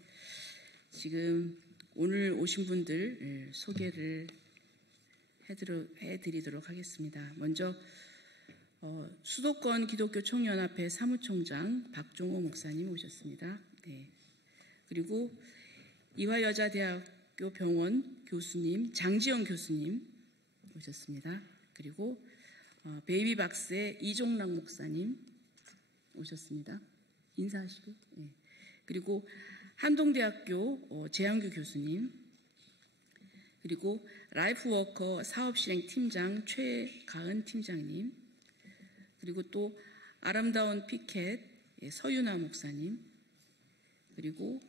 지금 오늘 오신 분들 소개를 해드리도록 하겠습니다. 먼저 수도권 기독교 총연합회 사무총장 박종호 목사님 오셨습니다. 그리고 이화여자대학교 병원 교수님 장지영 교수님 오셨습니다. 그리고 베이비박스의 이종락 목사님 오셨습니다. 인사하시고. 그리고 한동대학교 재한규 교수님, 그리고 라이프워커 사업실행팀장 최가은 팀장님, 그리고 또 아름다운 피켓 서윤아 목사님, 그리고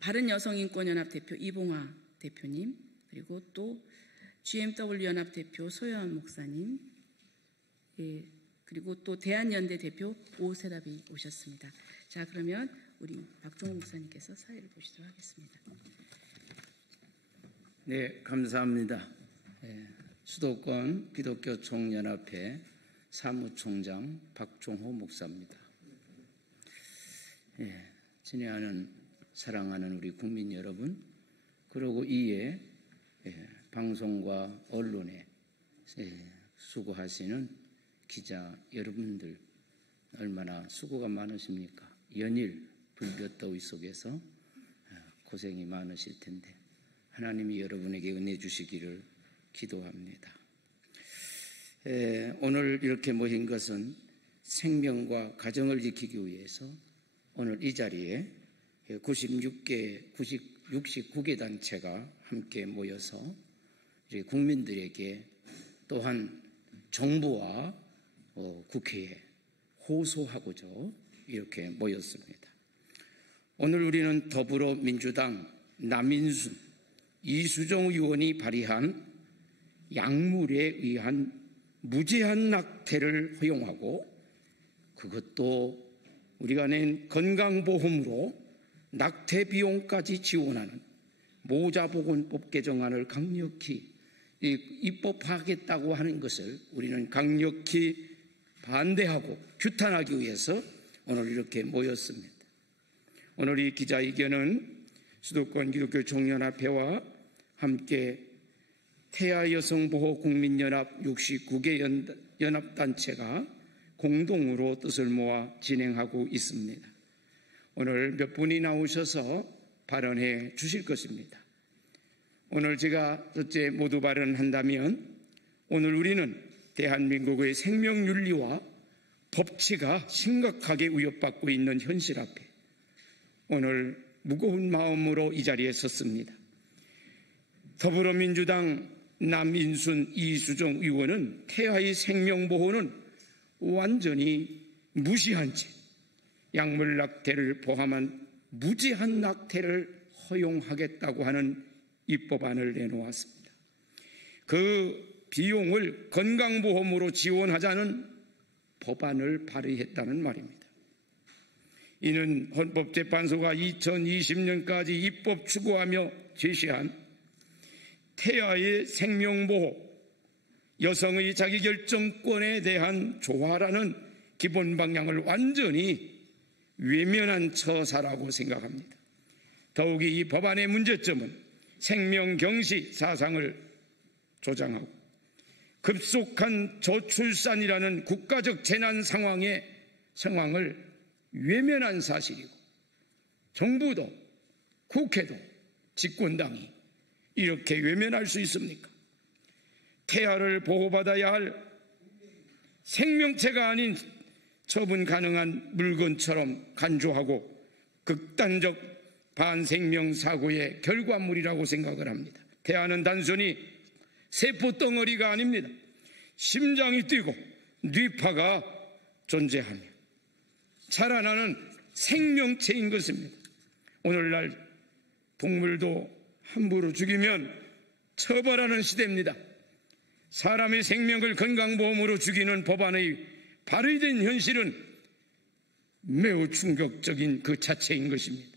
바른여성인권연합 대표 이봉화 대표님, 그리고 또 GMW 연합 대표 소여한 목사님, 그리고 또 대한연대 대표 오세라비 오셨습니다. 자, 그러면 우리 박종호 목사님께서 사회를 보시도록 하겠습니다. 네, 감사합니다. 수도권 기독교 총연합회 사무총장 박종호 목사입니다. 친애하는 사랑하는 우리 국민 여러분, 그리고 이에 방송과 언론에 수고하시는 기자 여러분들, 얼마나 수고가 많으십니까? 연일 불볕더위 속에서 고생이 많으실 텐데 하나님이 여러분에게 은혜 주시기를 기도합니다. 오늘 이렇게 모인 것은 생명과 가정을 지키기 위해서 오늘 이 자리에 69개 단체가 함께 모여서 국민들에게 또한 정부와 국회에 호소하고자 이렇게 모였습니다. 오늘 우리는 더불어민주당 남인순, 이수정 의원이 발의한 약물에 의한 무제한 낙태를 허용하고 그것도 우리가 낸 건강보험으로 낙태 비용까지 지원하는 모자보건법 개정안을 강력히 입법하겠다고 하는 것을 우리는 강력히 반대하고 규탄하기 위해서 오늘 이렇게 모였습니다. 오늘 이 기자회견은 수도권 기독교 총연합회와 함께 태아 여성보호 국민연합 69개 연합단체가 공동으로 뜻을 모아 진행하고 있습니다. 오늘 몇 분이 나오셔서 발언해 주실 것입니다. 오늘 제가 첫째 모두 발언한다면 오늘 우리는 대한민국의 생명윤리와 법치가 심각하게 위협받고 있는 현실 앞에 오늘 무거운 마음으로 이 자리에 섰습니다. 더불어민주당 남인순 이수정 의원은 태아의 생명보호는 완전히 무시한 채 약물 낙태를 포함한 무제한 낙태를 허용하겠다고 하는 입법안을 내놓았습니다. 그 비용을 건강보험으로 지원하자는 법안을 발의했다는 말입니다. 이는 헌법재판소가 2020년까지 입법 추구하며 제시한 태아의 생명보호, 여성의 자기결정권에 대한 조화라는 기본 방향을 완전히 외면한 처사라고 생각합니다. 더욱이 이 법안의 문제점은 생명경시 사상을 조장하고 급속한 저출산이라는 국가적 재난 상황을 외면한 사실이고 정부도 국회도 집권당이 이렇게 외면할 수 있습니까? 태아를 보호받아야 할 생명체가 아닌 처분 가능한 물건처럼 간주하고 극단적 반생명 사고의 결과물이라고 생각을 합니다. 태아는 단순히 세포덩어리가 아닙니다. 심장이 뛰고 뇌파가 존재하며 자라나는 생명체인 것입니다. 오늘날 동물도 함부로 죽이면 처벌하는 시대입니다. 사람의 생명을 건강보험으로 죽이는 법안의 발의된 현실은 매우 충격적인 그 자체인 것입니다.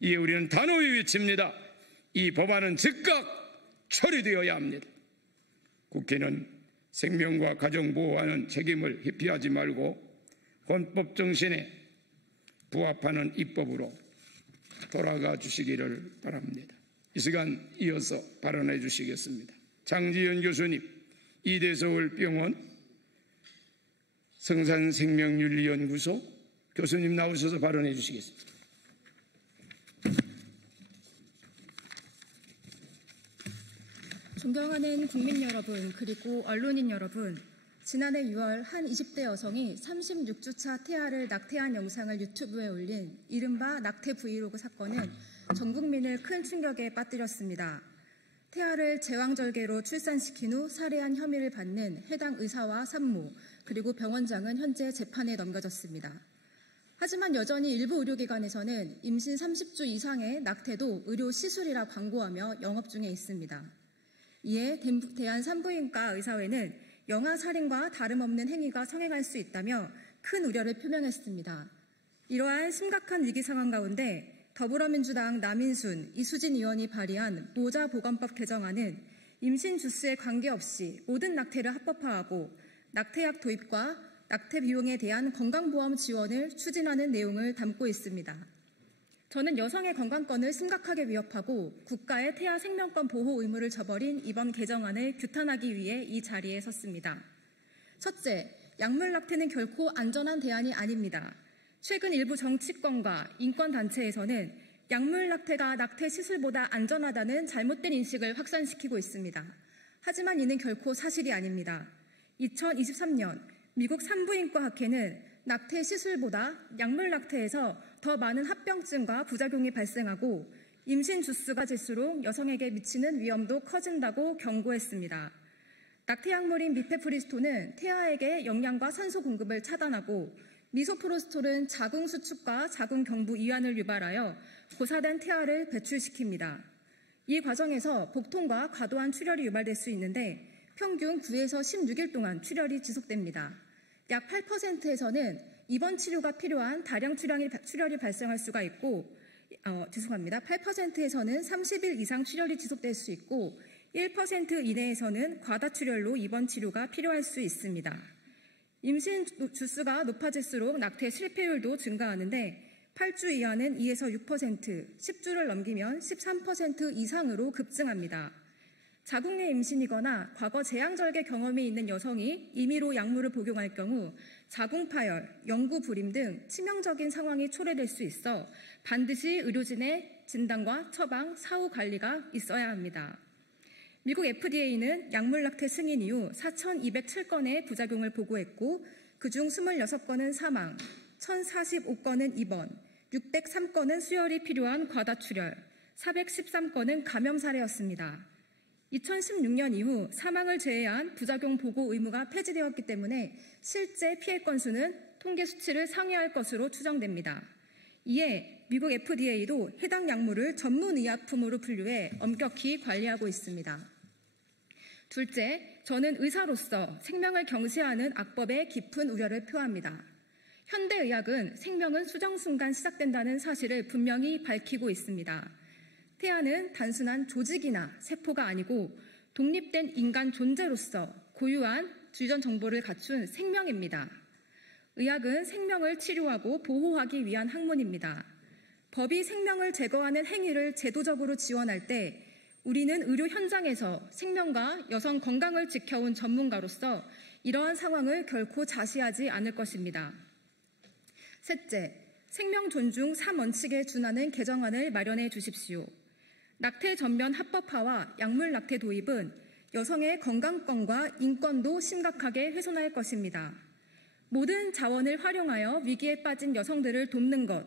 이에 우리는 단호히 외칩니다. 이 법안은 즉각 처리되어야 합니다. 국회는 생명과 가정보호하는 책임을 회피하지 말고 헌법 정신에 부합하는 입법으로 돌아가 주시기를 바랍니다. 이 시간 이어서 발언해 주시겠습니다. 장지현 교수님, 이대서울병원 성산생명윤리연구소 교수님 나오셔서 발언해 주시겠습니다. 존경하는 국민 여러분 그리고 언론인 여러분, 지난해 6월 한 20대 여성이 36주차 태아를 낙태한 영상을 유튜브에 올린 이른바 낙태 브이로그 사건은 전 국민을 큰 충격에 빠뜨렸습니다. 태아를 제왕절개로 출산시킨 후 살해한 혐의를 받는 해당 의사와 산모 그리고 병원장은 현재 재판에 넘겨졌습니다. 하지만 여전히 일부 의료기관에서는 임신 30주 이상의 낙태도 의료 시술이라 광고하며 영업 중에 있습니다. 이에 대한산부인과 의사회는 영아살인과 다름없는 행위가 성행할 수 있다며 큰 우려를 표명했습니다. 이러한 심각한 위기 상황 가운데 더불어민주당 남인순, 이수진 의원이 발의한 모자보건법 개정안은 임신 주수에 관계없이 모든 낙태를 합법화하고 낙태약 도입과 낙태 비용에 대한 건강보험 지원을 추진하는 내용을 담고 있습니다. 저는 여성의 건강권을 심각하게 위협하고 국가의 태아 생명권 보호 의무를 저버린 이번 개정안을 규탄하기 위해 이 자리에 섰습니다. 첫째, 약물 낙태는 결코 안전한 대안이 아닙니다. 최근 일부 정치권과 인권단체에서는 약물 낙태가 낙태 시술보다 안전하다는 잘못된 인식을 확산시키고 있습니다. 하지만 이는 결코 사실이 아닙니다. 2023년 미국 산부인과 학회는 낙태 시술보다 약물 낙태에서 더 많은 합병증과 부작용이 발생하고 임신 주수가 질수록 여성에게 미치는 위험도 커진다고 경고했습니다. 낙태약물인 미페프리스토는 태아에게 영양과 산소 공급을 차단하고 미소프로스톨은 자궁 수축과 자궁 경부 이완을 유발하여 고사된 태아를 배출시킵니다. 이 과정에서 복통과 과도한 출혈이 유발될 수 있는데 평균 9에서 16일 동안 출혈이 지속됩니다. 약 8%에서는 입원 치료가 필요한 다량 출혈이 발생할 수가 있고 8%에서는 30일 이상 출혈이 지속될 수 있고 1% 이내에서는 과다출혈로 입원 치료가 필요할 수 있습니다. 임신 주수가 높아질수록 낙태 실패율도 증가하는데 8주 이하는 2에서 6%, 10주를 넘기면 13% 이상으로 급증합니다. 자궁내 임신이거나 과거 제왕절개 경험이 있는 여성이 임의로 약물을 복용할 경우 자궁파열, 영구불임 등 치명적인 상황이 초래될 수 있어 반드시 의료진의 진단과 처방, 사후 관리가 있어야 합니다. 미국 FDA는 약물 낙태 승인 이후 4,207건의 부작용을 보고했고 그중 26건은 사망, 1,045건은 입원, 603건은 수혈이 필요한 과다출혈, 413건은 감염 사례였습니다. 2016년 이후 사망을 제외한 부작용 보고 의무가 폐지되었기 때문에 실제 피해 건수는 통계 수치를 상회할 것으로 추정됩니다. 이에 미국 FDA도 해당 약물을 전문의약품으로 분류해 엄격히 관리하고 있습니다. 둘째, 저는 의사로서 생명을 경시하는 악법에 깊은 우려를 표합니다. 현대의학은 생명은 수정순간 시작된다는 사실을 분명히 밝히고 있습니다. 태아는 단순한 조직이나 세포가 아니고 독립된 인간 존재로서 고유한 주전 정보를 갖춘 생명입니다. 의학은 생명을 치료하고 보호하기 위한 학문입니다. 법이 생명을 제거하는 행위를 제도적으로 지원할 때 우리는 의료 현장에서 생명과 여성 건강을 지켜온 전문가로서 이러한 상황을 결코 자시하지 않을 것입니다. 셋째, 생명 존중 3원칙에 준하는 개정안을 마련해 주십시오. 낙태 전면 합법화와 약물 낙태 도입은 여성의 건강권과 인권도 심각하게 훼손할 것입니다. 모든 자원을 활용하여 위기에 빠진 여성들을 돕는 것,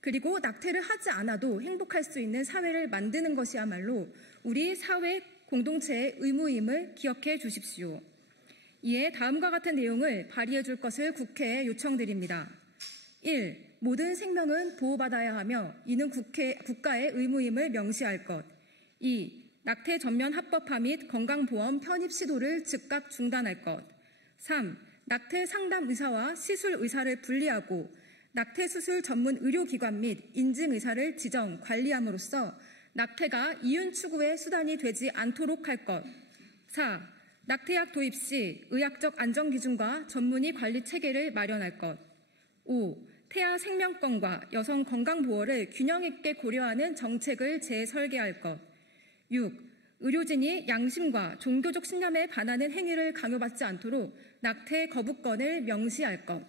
그리고 낙태를 하지 않아도 행복할 수 있는 사회를 만드는 것이야말로 우리 사회 공동체의 의무임을 기억해 주십시오. 이에 다음과 같은 내용을 발의해 줄 것을 국회에 요청드립니다. 1. 모든 생명은 보호받아야 하며 이는 국가의 의무임을 명시할 것. 2. 낙태 전면 합법화 및 건강보험 편입 시도를 즉각 중단할 것. 3. 낙태 상담 의사와 시술 의사를 분리하고 낙태 수술 전문 의료기관 및 인증 의사를 지정, 관리함으로써 낙태가 이윤 추구의 수단이 되지 않도록 할 것. 4. 낙태약 도입 시 의학적 안전기준과 전문의 관리 체계를 마련할 것. 5. 태아 생명권과 여성 건강보호를 균형 있게 고려하는 정책을 재설계할 것. 6. 의료진이 양심과 종교적 신념에 반하는 행위를 강요받지 않도록 낙태 거부권을 명시할 것.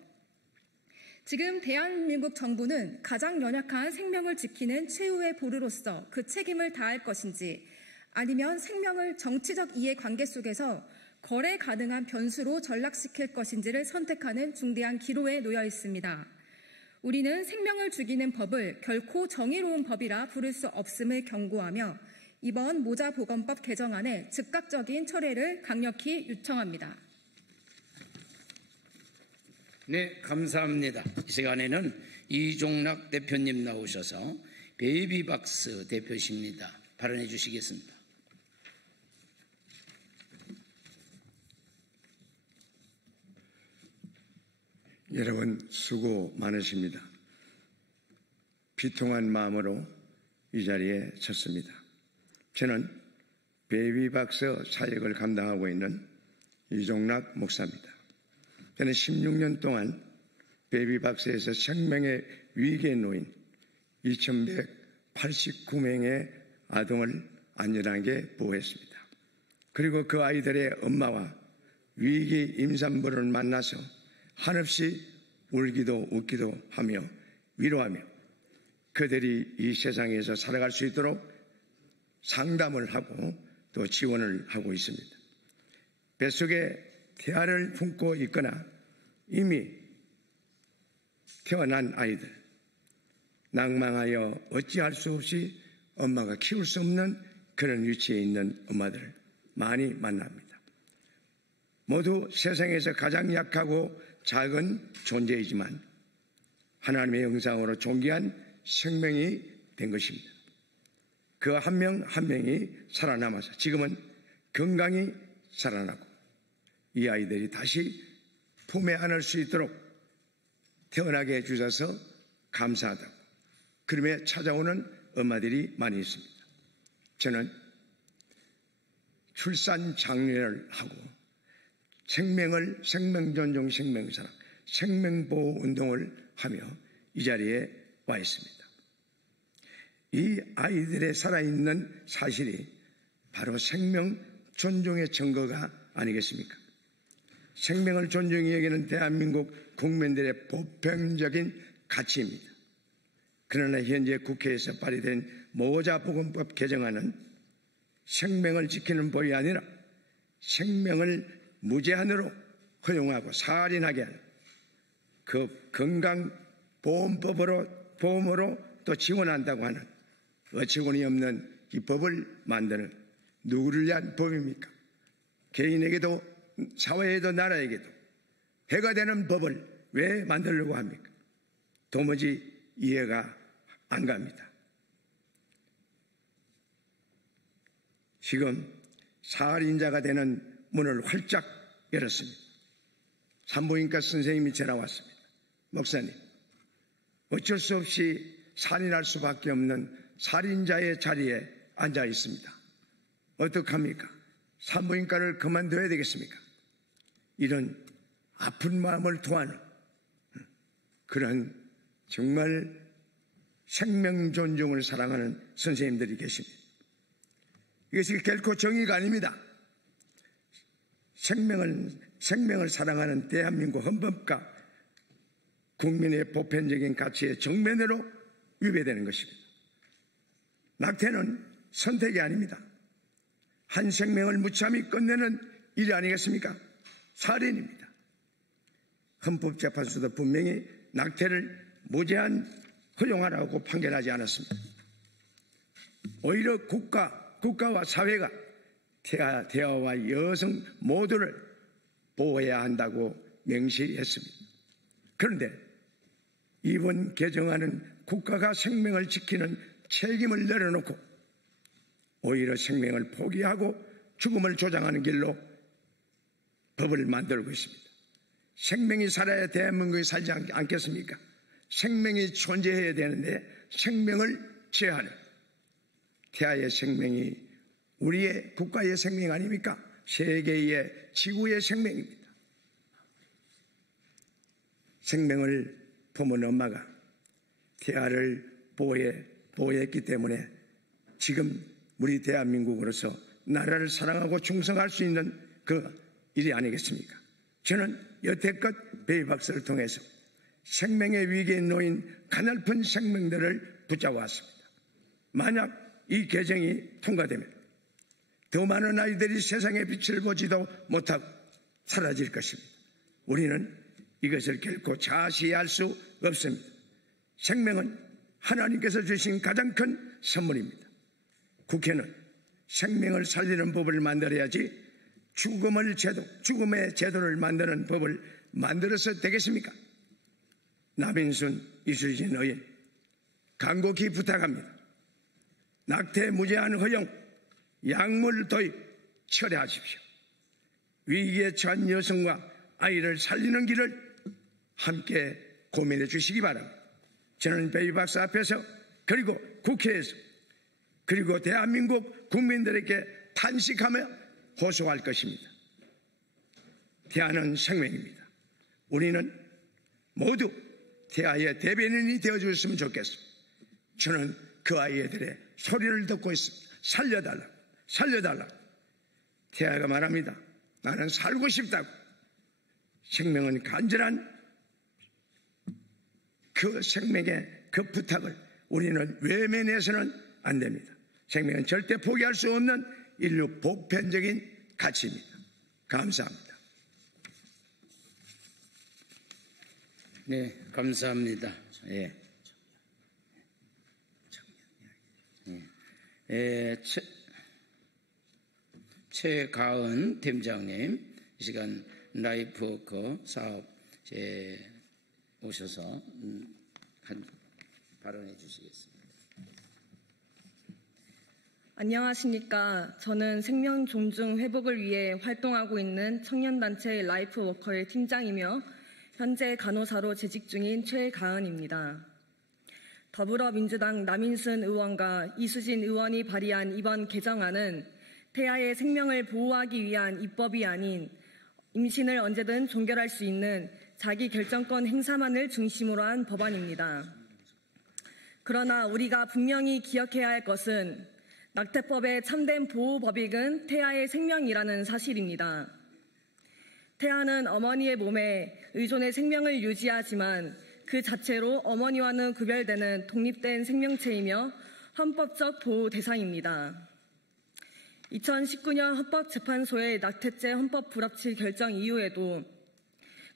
지금 대한민국 정부는 가장 연약한 생명을 지키는 최후의 보루로서 그 책임을 다할 것인지 아니면 생명을 정치적 이해관계 속에서 거래 가능한 변수로 전락시킬 것인지를 선택하는 중대한 기로에 놓여 있습니다. 우리는 생명을 죽이는 법을 결코 정의로운 법이라 부를 수 없음을 경고하며 이번 모자보건법 개정안의 즉각적인 철회를 강력히 요청합니다. 네, 감사합니다. 이 시간에는 이종락 대표님 나오셔서 베이비박스 대표십니다. 발언해 주시겠습니다. 여러분 수고 많으십니다. 비통한 마음으로 이 자리에 섰습니다. 저는 베이비박스 사역을 감당하고 있는 이종락 목사입니다. 저는 16년 동안 베이비박스에서 생명의 위기에 놓인 2189명의 아동을 안전하게 보호했습니다. 그리고 그 아이들의 엄마와 위기 임산부를 만나서 한없이 울기도 웃기도 하며 위로하며 그들이 이 세상에서 살아갈 수 있도록 상담을 하고 또 지원을 하고 있습니다. 뱃속에 태아를 품고 있거나 이미 태어난 아이들, 낭망하여 어찌할 수 없이 엄마가 키울 수 없는 그런 위치에 있는 엄마들을 많이 만납니다. 모두 세상에서 가장 약하고 작은 존재이지만 하나님의 형상으로 존귀한 생명이 된 것입니다. 그 한 명 한 명이 살아남아서 지금은 건강히 살아나고 이 아이들이 다시 품에 안을 수 있도록 태어나게 해주셔서 감사하다고 그러며 찾아오는 엄마들이 많이 있습니다. 저는 출산 장려를 하고 생명존중 생명사랑 생명보호 운동을 하며 이 자리에 와 있습니다. 이 아이들의 살아있는 사실이 바로 생명 존중의 증거가 아니겠습니까? 생명을 존중히 여기는 대한민국 국민들의 보편적인 가치입니다. 그러나 현재 국회에서 발의된 모자보건법 개정안은 생명을 지키는 법이 아니라 생명을 무제한으로 허용하고 살인하게 하는 그 건강보험으로 또 지원한다고 하는 어처구니 없는 이 법을 만드는 누구를 위한 법입니까? 개인에게도 사회에도 나라에게도 해가 되는 법을 왜 만들려고 합니까? 도무지 이해가 안 갑니다. 지금 살인자가 되는 문을 활짝 열었습니다. 산부인과 선생님이 전화 왔습니다. 목사님, 어쩔 수 없이 살인할 수밖에 없는 살인자의 자리에 앉아 있습니다. 어떡합니까? 산부인과를 그만둬야 되겠습니까? 이런 아픈 마음을 토하는 그런 정말 생명 존중을 사랑하는 선생님들이 계십니다. 이것이 결코 정의가 아닙니다. 생명을 사랑하는 대한민국 헌법과 국민의 보편적인 가치의 정면으로 위배되는 것입니다. 낙태는 선택이 아닙니다. 한 생명을 무참히 끝내는 일이 아니겠습니까? 살인입니다. 헌법재판소도 분명히 낙태를 무제한 허용하라고 판결하지 않았습니다. 오히려 국가와 사회가 태아와 여성 모두를 보호해야 한다고 명시했습니다. 그런데 이번 개정안은 국가가 생명을 지키는 책임을 내려놓고 오히려 생명을 포기하고 죽음을 조장하는 길로 법을 만들고 있습니다. 생명이 살아야 대한민국이 살지 않겠습니까? 생명이 존재해야 되는데 생명을 제한하는 태아의 생명이 우리의 국가의 생명 아닙니까? 세계의 지구의 생명입니다. 생명을 품은 엄마가 태아를 보호했기 때문에 지금 우리 대한민국으로서 나라를 사랑하고 충성할 수 있는 그 일이 아니겠습니까? 저는 여태껏 베이박스를 통해서 생명의 위기에 놓인 가냘픈 생명들을 붙잡아왔습니다. 만약 이 개정이 통과되면 더 많은 아이들이 세상의 빛을 보지도 못하고 사라질 것입니다. 우리는 이것을 결코 자시할 수 없습니다. 생명은 하나님께서 주신 가장 큰 선물입니다. 국회는 생명을 살리는 법을 만들어야지 죽음의 제도를 만드는 법을 만들어서 되겠습니까? 남인순, 이수진 의원 간곡히 부탁합니다. 낙태 무제한 허용, 약물 도입 철회하십시오. 위기에 처한 여성과 아이를 살리는 길을 함께 고민해 주시기 바랍니다. 저는 베이박스 앞에서 그리고 국회에서 그리고 대한민국 국민들에게 탄식하며 호소할 것입니다. 태아는 생명입니다. 우리는 모두 태아의 대변인이 되어줬으면 좋겠습니다. 저는 그 아이들의 소리를 듣고 있습니다. 살려달라. 태아가 말합니다. 나는 살고 싶다고. 생명은 간절한 그 생명의 그 부탁을 우리는 외면해서는 안 됩니다. 생명은 절대 포기할 수 없는 인류 보편적인 가치입니다. 감사합니다. 네, 감사합니다. 최가은 팀장님, 이 시간 라이프워커 사업 오셔서 발언해 주시겠습니다. 안녕하십니까. 저는 생명 존중 회복을 위해 활동하고 있는 청년단체 라이프워커의 팀장이며 현재 간호사로 재직 중인 최가은입니다. 더불어민주당 남인순 의원과 이수진 의원이 발의한 이번 개정안은 태아의 생명을 보호하기 위한 입법이 아닌 임신을 언제든 종결할 수 있는 자기 결정권 행사만을 중심으로 한 법안입니다. 그러나 우리가 분명히 기억해야 할 것은 낙태법의 참된 보호법익은 태아의 생명이라는 사실입니다. 태아는 어머니의 몸에 의존해 생명을 유지하지만 그 자체로 어머니와는 구별되는 독립된 생명체이며 헌법적 보호 대상입니다. 2019년 헌법재판소의 낙태죄 헌법 불합치 결정 이후에도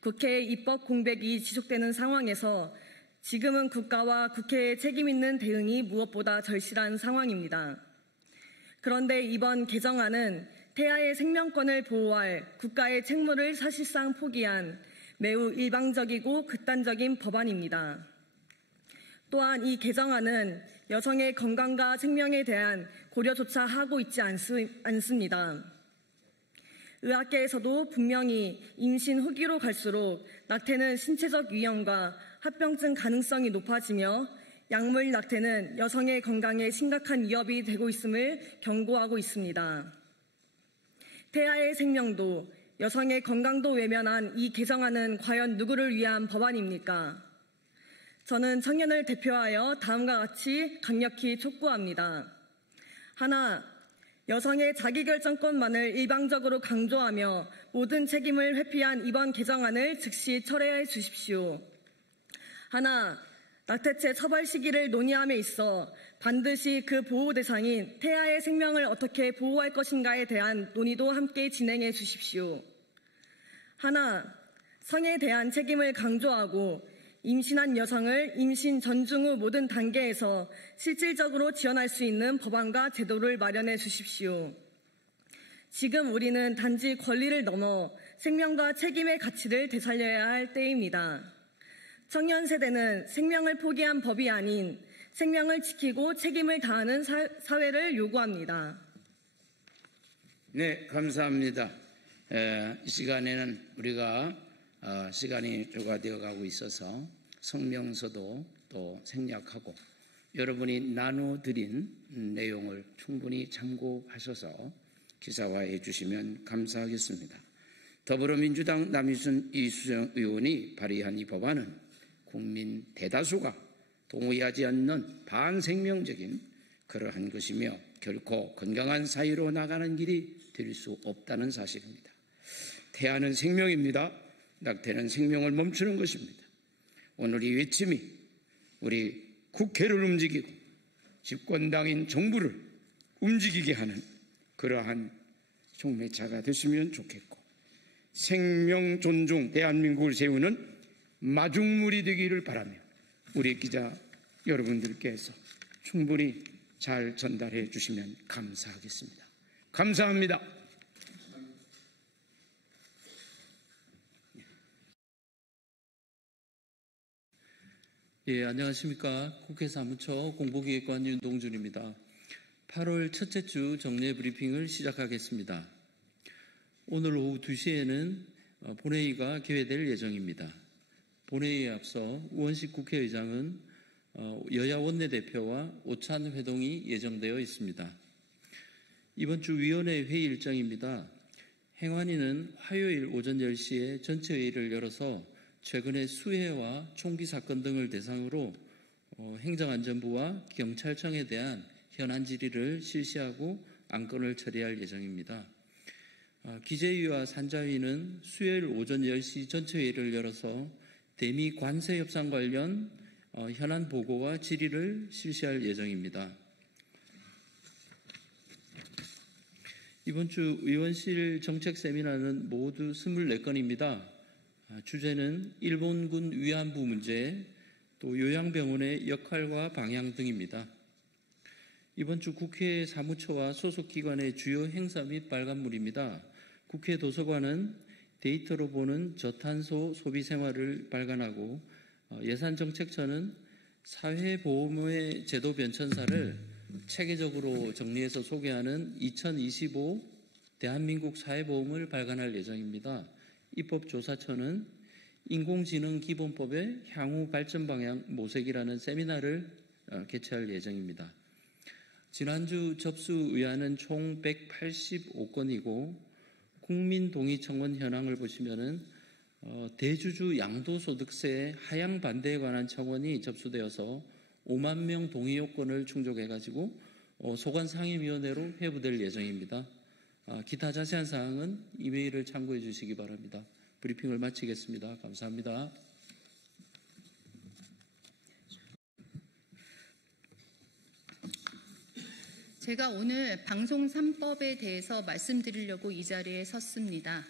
국회의 입법 공백이 지속되는 상황에서 지금은 국가와 국회의 책임 있는 대응이 무엇보다 절실한 상황입니다. 그런데 이번 개정안은 태아의 생명권을 보호할 국가의 책무를 사실상 포기한 매우 일방적이고 극단적인 법안입니다. 또한 이 개정안은 여성의 건강과 생명에 대한 고려조차 하고 있지 않습니다. 의학계에서도 분명히 임신 후기로 갈수록 낙태는 신체적 위험과 합병증 가능성이 높아지며 약물 낙태는 여성의 건강에 심각한 위협이 되고 있음을 경고하고 있습니다. 태아의 생명도 여성의 건강도 외면한 이 개정안은 과연 누구를 위한 법안입니까? 저는 청년을 대표하여 다음과 같이 강력히 촉구합니다. 하나, 여성의 자기결정권만을 일방적으로 강조하며 모든 책임을 회피한 이번 개정안을 즉시 철회해 주십시오. 하나, 낙태죄 처벌 시기를 논의함에 있어 반드시 그 보호 대상인 태아의 생명을 어떻게 보호할 것인가에 대한 논의도 함께 진행해 주십시오. 하나, 성에 대한 책임을 강조하고 임신한 여성을 임신 전중 후 모든 단계에서 실질적으로 지원할 수 있는 법안과 제도를 마련해 주십시오. 지금 우리는 단지 권리를 넘어 생명과 책임의 가치를 되살려야 할 때입니다. 청년 세대는 생명을 포기한 법이 아닌 생명을 지키고 책임을 다하는 사회를 요구합니다. 네, 감사합니다. 이 시간에는 우리가 시간이 초과되어 가고 있어서 성명서도 또 생략하고 여러분이 나눠드린 내용을 충분히 참고하셔서 기사화해 주시면 감사하겠습니다. 더불어민주당 남희순 이수정 의원이 발의한 이 법안은 국민 대다수가 동의하지 않는 반생명적인 그러한 것이며 결코 건강한 사회로 나가는 길이 될 수 없다는 사실입니다. 태아는 생명입니다. 낙태는 생명을 멈추는 것입니다. 오늘 이 외침이 우리 국회를 움직이고 집권당인 정부를 움직이게 하는 그러한 촉매차가 됐으면 좋겠고 생명 존중 대한민국을 세우는 마중물이 되기를 바라며 우리 기자 여러분들께서 충분히 잘 전달해 주시면 감사하겠습니다. 감사합니다. 예, 안녕하십니까. 국회 사무처 공보기획관 윤동준입니다. 8월 첫째 주 정례 브리핑을 시작하겠습니다. 오늘 오후 2시에는 본회의가 개회될 예정입니다. 본회의에 앞서 우원식 국회의장은 여야 원내대표와 오찬 회동이 예정되어 있습니다. 이번 주 위원회 회의 일정입니다. 행안위는 화요일 오전 10시에 전체 회의를 열어서 최근의 수해와 총기 사건 등을 대상으로 행정안전부와 경찰청에 대한 현안 질의를 실시하고 안건을 처리할 예정입니다. 기재위와 산자위는 수요일 오전 10시 전체 회의를 열어서 대미 관세 협상 관련 현안 보고와 질의를 실시할 예정입니다. 이번 주 의원실 정책 세미나는 모두 24건입니다. 주제는 일본군 위안부 문제, 또 요양병원의 역할과 방향 등입니다. 이번 주 국회 사무처와 소속기관의 주요 행사 및 발간물입니다. 국회 도서관은 데이터로 보는 저탄소 소비 생활을 발간하고 예산정책처는 사회보험의 제도 변천사를 체계적으로 정리해서 소개하는 2025 대한민국 사회보험을 발간할 예정입니다. 입법조사처는 인공지능 기본법의 향후 발전 방향 모색이라는 세미나를 개최할 예정입니다. 지난주 접수 의안은 총 185건이고 국민동의청원 현황을 보시면은 대주주 양도소득세 하향 반대에 관한 청원이 접수되어서 5만 명 동의 요건을 충족해가지고 소관상임위원회로 회부될 예정입니다. 기타 자세한 사항은 이메일을 참고해 주시기 바랍니다. 브리핑을 마치겠습니다. 감사합니다. 제가 오늘 방송 3법에 대해서 말씀드리려고 이 자리에 섰습니다.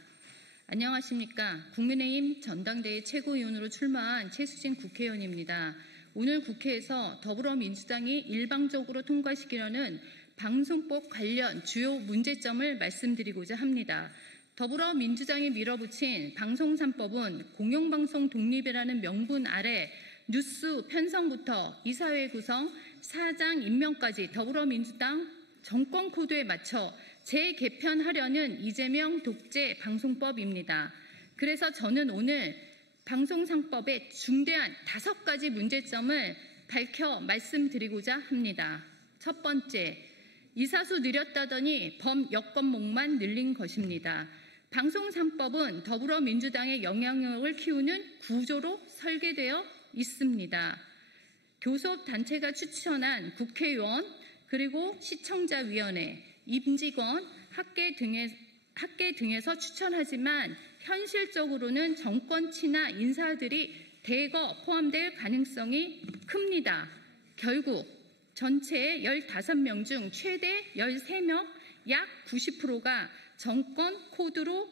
안녕하십니까. 국민의힘 전당대회 최고위원으로 출마한 최수진 국회의원입니다. 오늘 국회에서 더불어민주당이 일방적으로 통과시키려는 방송법 관련 주요 문제점을 말씀드리고자 합니다. 더불어민주당이 밀어붙인 방송 3법은 공영방송 독립이라는 명분 아래 뉴스 편성부터 이사회 구성, 사장 임명까지 더불어민주당 정권 코드에 맞춰 재개편하려는 이재명 독재 방송법입니다. 그래서 저는 오늘 방송 3법의 중대한 5가지 문제점을 밝혀 말씀드리고자 합니다. 첫 번째, 이사수 느렸다더니 범여권목만 늘린 것입니다. 방송 3법은 더불어민주당의 영향력을 키우는 구조로 설계되어 있습니다. 교섭단체가 추천한 국회의원, 그리고 시청자위원회, 임직원, 학계 등에서 추천하지만 현실적으로는 정권 친화 인사들이 대거 포함될 가능성이 큽니다. 결국 전체의 15명 중 최대 13명, 약 90%가 정권 코드로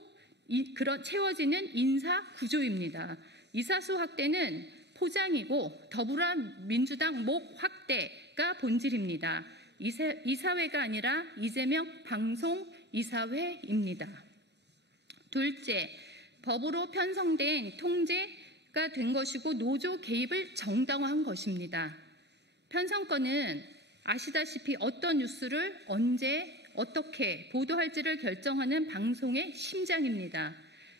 채워지는 인사 구조입니다. 이사수 확대는 포장이고 더불어민주당 목 확대가 본질입니다. 이사회가 아니라 이재명 방송이사회입니다. 둘째, 법으로 편성된 통제가 된 것이고 노조 개입을 정당화한 것입니다. 편성권은 아시다시피 어떤 뉴스를 언제 어떻게 보도할지를 결정하는 방송의 심장입니다.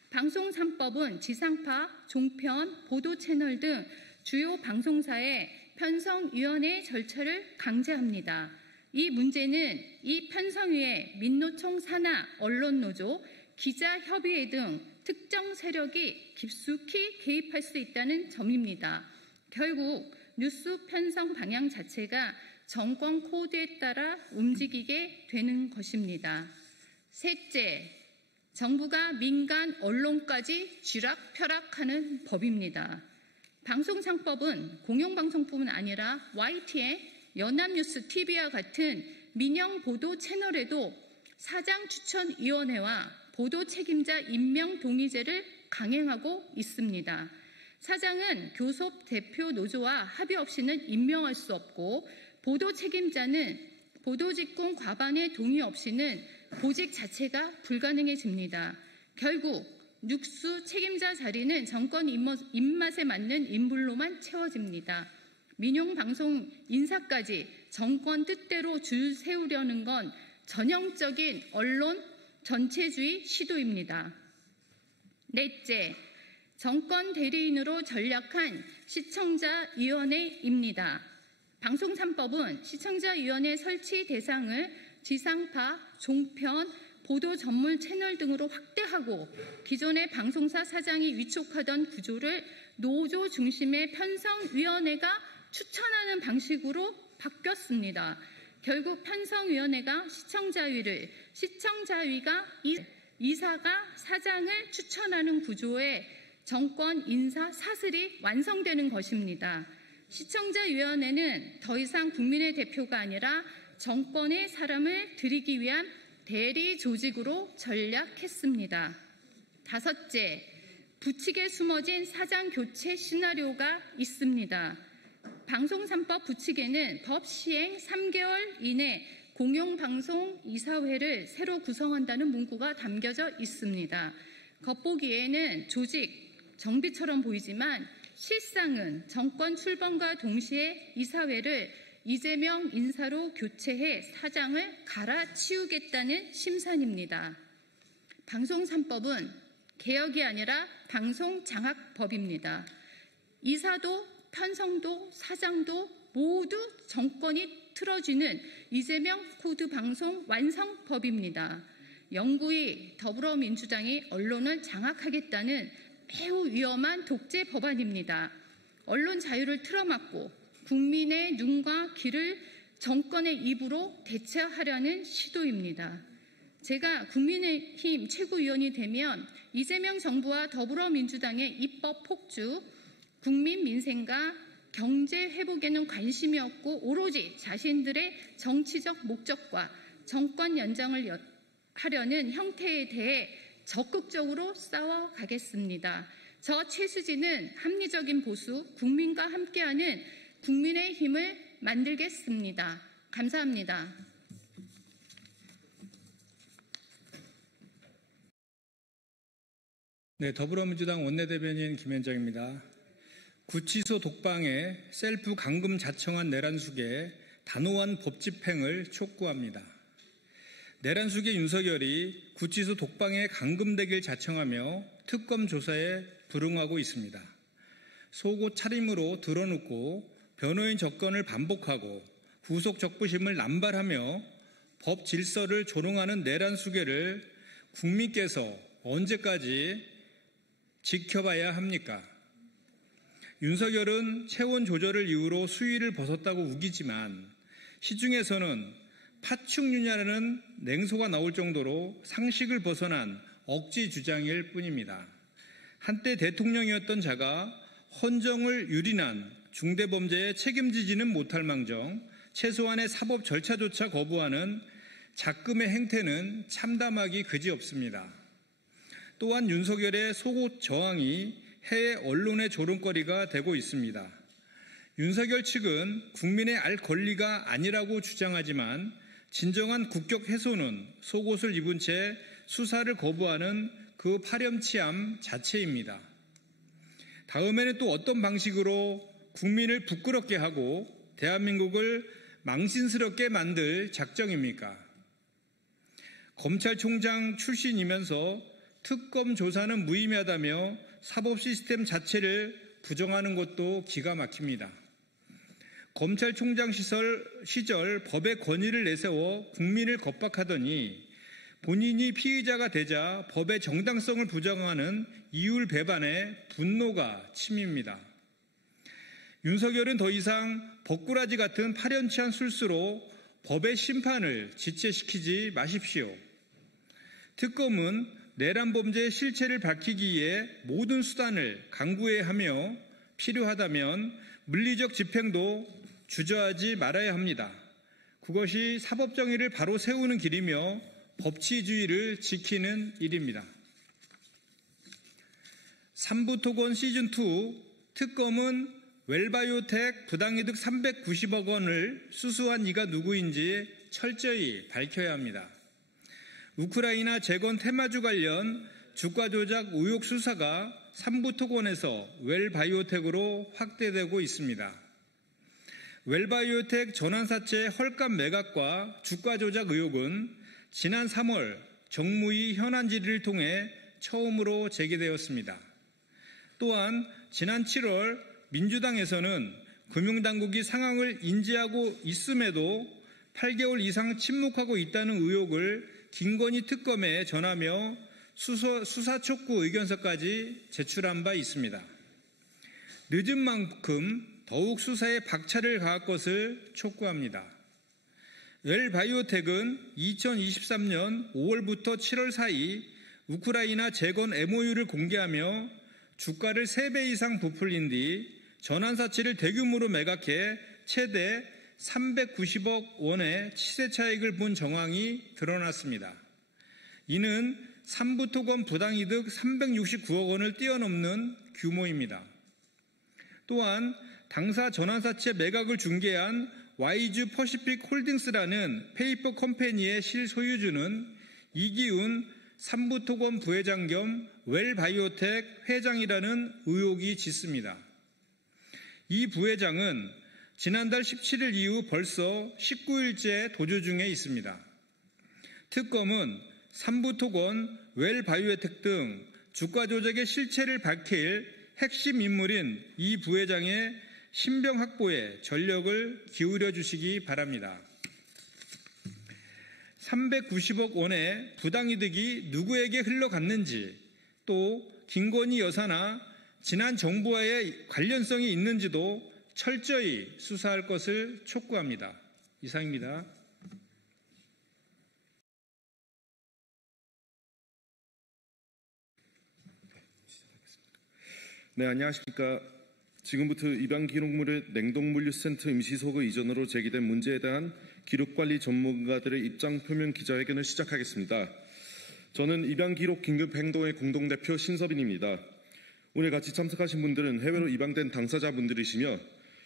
방송 3법은 지상파, 종편, 보도채널 등 주요 방송사의 편성위원회 절차를 강제합니다. 이 문제는 이 편성위에 민노총 산하, 언론노조, 기자협의회 등 특정 세력이 깊숙이 개입할 수 있다는 점입니다. 결국 뉴스 편성 방향 자체가 정권 코드에 따라 움직이게 되는 것입니다. 셋째, 정부가 민간 언론까지 쥐락펴락하는 법입니다. 방송 3법은 공영방송뿐만 아니라 YTN, 연합뉴스 TV와 같은 민영 보도 채널에도 사장 추천위원회와 보도 책임자 임명 동의제를 강행하고 있습니다. 사장은 교섭 대표 노조와 합의 없이는 임명할 수 없고 보도 책임자는 보도직군 과반의 동의 없이는 보직 자체가 불가능해집니다. 결국 뉴스 책임자 자리는 정권 입맛에 맞는 인물로만 채워집니다. 민용방송 인사까지 정권 뜻대로 줄 세우려는 건 전형적인 언론 전체주의 시도입니다. 넷째, 정권 대리인으로 전략한 시청자위원회입니다. 방송 3법은 시청자위원회 설치 대상을 지상파, 종편, 보도 전문 채널 등으로 확대하고 기존의 방송사 사장이 위촉하던 구조를 노조 중심의 편성위원회가 추천하는 방식으로 바뀌었습니다. 결국 편성위원회가 시청자위를, 시청자위가 이사가 사장을 추천하는 구조의 정권 인사 사슬이 완성되는 것입니다. 시청자위원회는 더 이상 국민의 대표가 아니라 정권의 사람을 들이기 위한 대리 조직으로 전략했습니다. 다섯째, 부칙에 숨어진 사장 교체 시나리오가 있습니다. 방송 3법 부칙에는 법 시행 3개월 이내 공영방송 이사회를 새로 구성한다는 문구가 담겨져 있습니다. 겉보기에는 조직, 정비처럼 보이지만 실상은 정권 출범과 동시에 이사회를 이재명 인사로 교체해 사장을 갈아치우겠다는 심산입니다. 방송 3법은 개혁이 아니라 방송장악법입니다. 이사도 편성도 사장도 모두 정권이 틀어쥐는 이재명 코드 방송 완성법입니다. 영구히 더불어민주당이 언론을 장악하겠다는 매우 위험한 독재 법안입니다. 언론 자유를 틀어막고 국민의 눈과 귀를 정권의 입으로 대체하려는 시도입니다. 제가 국민의힘 최고위원이 되면 이재명 정부와 더불어민주당의 입법 폭주, 국민 민생과 경제 회복에는 관심이 없고 오로지 자신들의 정치적 목적과 정권 연장을 하려는 형태에 대해 적극적으로 싸워가겠습니다. 저 최수진은 합리적인 보수, 국민과 함께하는 국민의힘을 만들겠습니다. 감사합니다. 네, 더불어민주당 원내대변인 김현정입니다. 구치소 독방에 셀프 감금 자청한 내란숙의 단호한 법 집행을 촉구합니다. 내란숙의 윤석열이 구치소 독방에 감금되길 자청하며 특검 조사에 불응하고 있습니다. 속옷 차림으로 드러눕고 변호인 접견을 반복하고 구속 적부심을 남발하며 법 질서를 조롱하는 내란숙회를 국민께서 언제까지 지켜봐야 합니까? 윤석열은 체온 조절을 이유로 수위를 벗었다고 우기지만 시중에서는 파충류냐는 냉소가 나올 정도로 상식을 벗어난 억지 주장일 뿐입니다. 한때 대통령이었던 자가 헌정을 유린한 중대범죄에 책임지지는 못할 망정 최소한의 사법 절차조차 거부하는 작금의 행태는 참담하기 그지없습니다. 또한 윤석열의 속옷 저항이 해외 언론의 조롱거리가 되고 있습니다. 윤석열 측은 국민의 알 권리가 아니라고 주장하지만 진정한 국격 훼손은 속옷을 입은 채 수사를 거부하는 그 파렴치함 자체입니다. 다음에는 또 어떤 방식으로 국민을 부끄럽게 하고 대한민국을 망신스럽게 만들 작정입니까? 검찰총장 출신이면서 특검 조사는 무의미하다며 사법 시스템 자체를 부정하는 것도 기가 막힙니다. 검찰총장 시절 법의 권위를 내세워 국민을 겁박하더니 본인이 피의자가 되자 법의 정당성을 부정하는 이율 배반에 분노가 치밉니다. 윤석열은 더 이상 버꾸라지 같은 파렴치한 술수로 법의 심판을 지체시키지 마십시오. 특검은 내란 범죄의 실체를 밝히기 위해 모든 수단을 강구해야 하며 필요하다면 물리적 집행도 주저하지 말아야 합니다. 그것이 사법정의를 바로 세우는 길이며 법치주의를 지키는 일입니다. 삼부토건 시즌2 특검은 웰바이오텍 부당이득 390억 원을 수수한 이가 누구인지 철저히 밝혀야 합니다. 우크라이나 재건 테마주 관련 주가 조작 의혹 수사가 삼부토건에서 웰바이오텍으로 확대되고 있습니다. 웰바이오텍 전환사채 헐값 매각과 주가 조작 의혹은 지난 3월 정무위 현안 질의를 통해 처음으로 제기되었습니다. 또한 지난 7월 민주당에서는 금융당국이 상황을 인지하고 있음에도 8개월 이상 침묵하고 있다는 의혹을 김건희 특검에 전하며 수사 촉구 의견서까지 제출한 바 있습니다. 늦은 만큼 더욱 수사에 박차를 가할 것을 촉구합니다. 웰바이오텍은 2023년 5월부터 7월 사이 우크라이나 재건 MOU를 공개하며 주가를 3배 이상 부풀린 뒤 전환사치를 대규모로 매각해 최대 390억 원의 시세 차익을 본 정황이 드러났습니다. 이는 삼부토건 부당이득 369억 원을 뛰어넘는 규모입니다. 또한 당사 전환사채 매각을 중개한 와이즈 퍼시픽 홀딩스라는 페이퍼 컴퍼니의 실소유주는 이기훈 삼부토건 부회장 겸 웰바이오텍 회장이라는 의혹이 짙습니다. 이 부회장은 지난달 17일 이후 벌써 19일째 도주 중에 있습니다. 특검은 삼부토건, 웰바이오텍 등 주가 조작의 실체를 밝힐 핵심 인물인 이 부회장의 신병 확보에 전력을 기울여 주시기 바랍니다. 390억 원의 부당이득이 누구에게 흘러갔는지 또 김건희 여사나 지난 정부와의 관련성이 있는지도 철저히 수사할 것을 촉구합니다. 이상입니다. 네, 안녕하십니까. 지금부터 입양 기록물의 냉동물류센터 임시소거 이전으로 제기된 문제에 대한 기록관리 전문가들의 입장 표명 기자회견을 시작하겠습니다. 저는 입양 기록 긴급 행동의 공동대표 신서빈입니다. 오늘 같이 참석하신 분들은 해외로 입양된 당사자분들이시며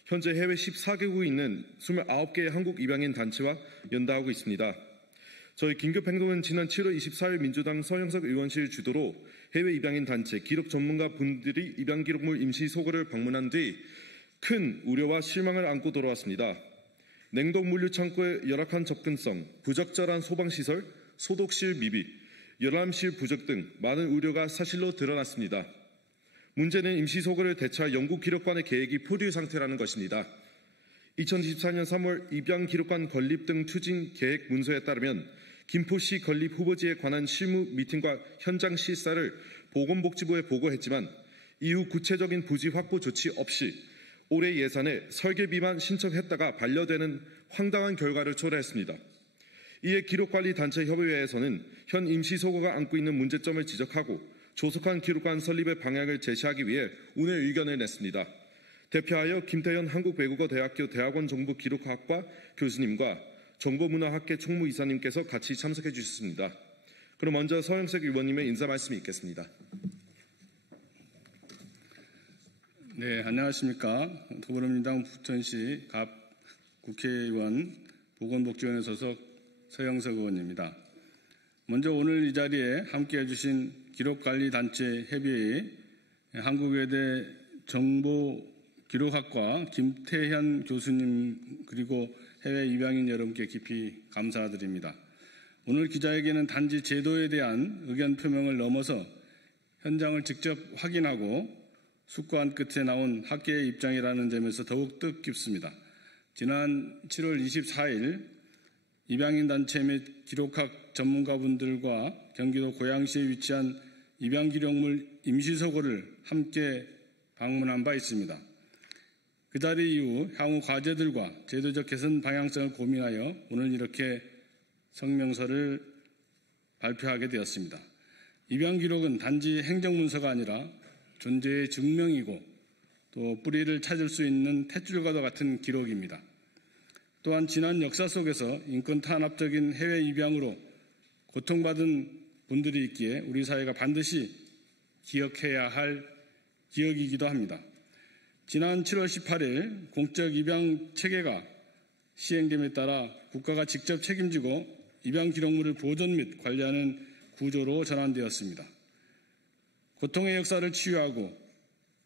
현재 해외 14개국에 있는 29개의 한국 입양인 단체와 연대하고 있습니다. 저희 긴급 행동은 지난 7월 24일 민주당 서영석 의원실 주도로 해외 입양인 단체 기록 전문가 분들이 입양 기록물 임시 소거를 방문한 뒤 큰 우려와 실망을 안고 돌아왔습니다. 냉동 물류 창고의 열악한 접근성, 부적절한 소방시설, 소독실 미비, 열람실 부족 등 많은 우려가 사실로 드러났습니다. 문제는 임시 소거를 대체할 영국 기록관의 계획이 포류 상태라는 것입니다. 2024년 3월 입양 기록관 건립 등 추진 계획 문서에 따르면 김포시 건립 후보지에 관한 실무 미팅과 현장 실사를 보건복지부에 보고했지만 이후 구체적인 부지 확보 조치 없이 올해 예산에 설계비만 신청했다가 반려되는 황당한 결과를 초래했습니다. 이에 기록관리단체 협의회에서는 현 임시소거가 안고 있는 문제점을 지적하고 조속한 기록관 설립의 방향을 제시하기 위해 오늘 의견을 냈습니다. 대표하여 김태현 한국외국어대학교 대학원 정보기록학과 교수님과 정보문화학계 총무이사님께서 같이 참석해 주셨습니다. 그럼 먼저 서영석 의원님의 인사 말씀이 있겠습니다. 네, 안녕하십니까. 더불어민주당 부천시 갑 국회의원 보건복지위원회 소속 서영석 의원입니다. 먼저 오늘 이 자리에 함께해 주신 기록관리단체 협의회 한국외대 정보기록학과 김태현 교수님 그리고 해외 입양인 여러분께 깊이 감사드립니다. 오늘 기자회견은 단지 제도에 대한 의견 표명을 넘어서 현장을 직접 확인하고 숙고한 끝에 나온 학계의 입장이라는 점에서 더욱 뜻깊습니다. 지난 7월 24일 입양인 단체 및 기록학 전문가분들과 경기도 고양시에 위치한 입양기록물 임시소거를 함께 방문한 바 있습니다. 그 자리 이후 향후 과제들과 제도적 개선 방향성을 고민하여 오늘 이렇게 성명서를 발표하게 되었습니다. 입양기록은 단지 행정문서가 아니라 존재의 증명이고 또 뿌리를 찾을 수 있는 탯줄과도 같은 기록입니다. 또한 지난 역사 속에서 인권 탄압적인 해외 입양으로 고통받은 분들이 있기에 우리 사회가 반드시 기억해야 할 기억이기도 합니다. 지난 7월 18일 공적 입양 체계가 시행됨에 따라 국가가 직접 책임지고 입양 기록물을 보존 및 관리하는 구조로 전환되었습니다. 고통의 역사를 치유하고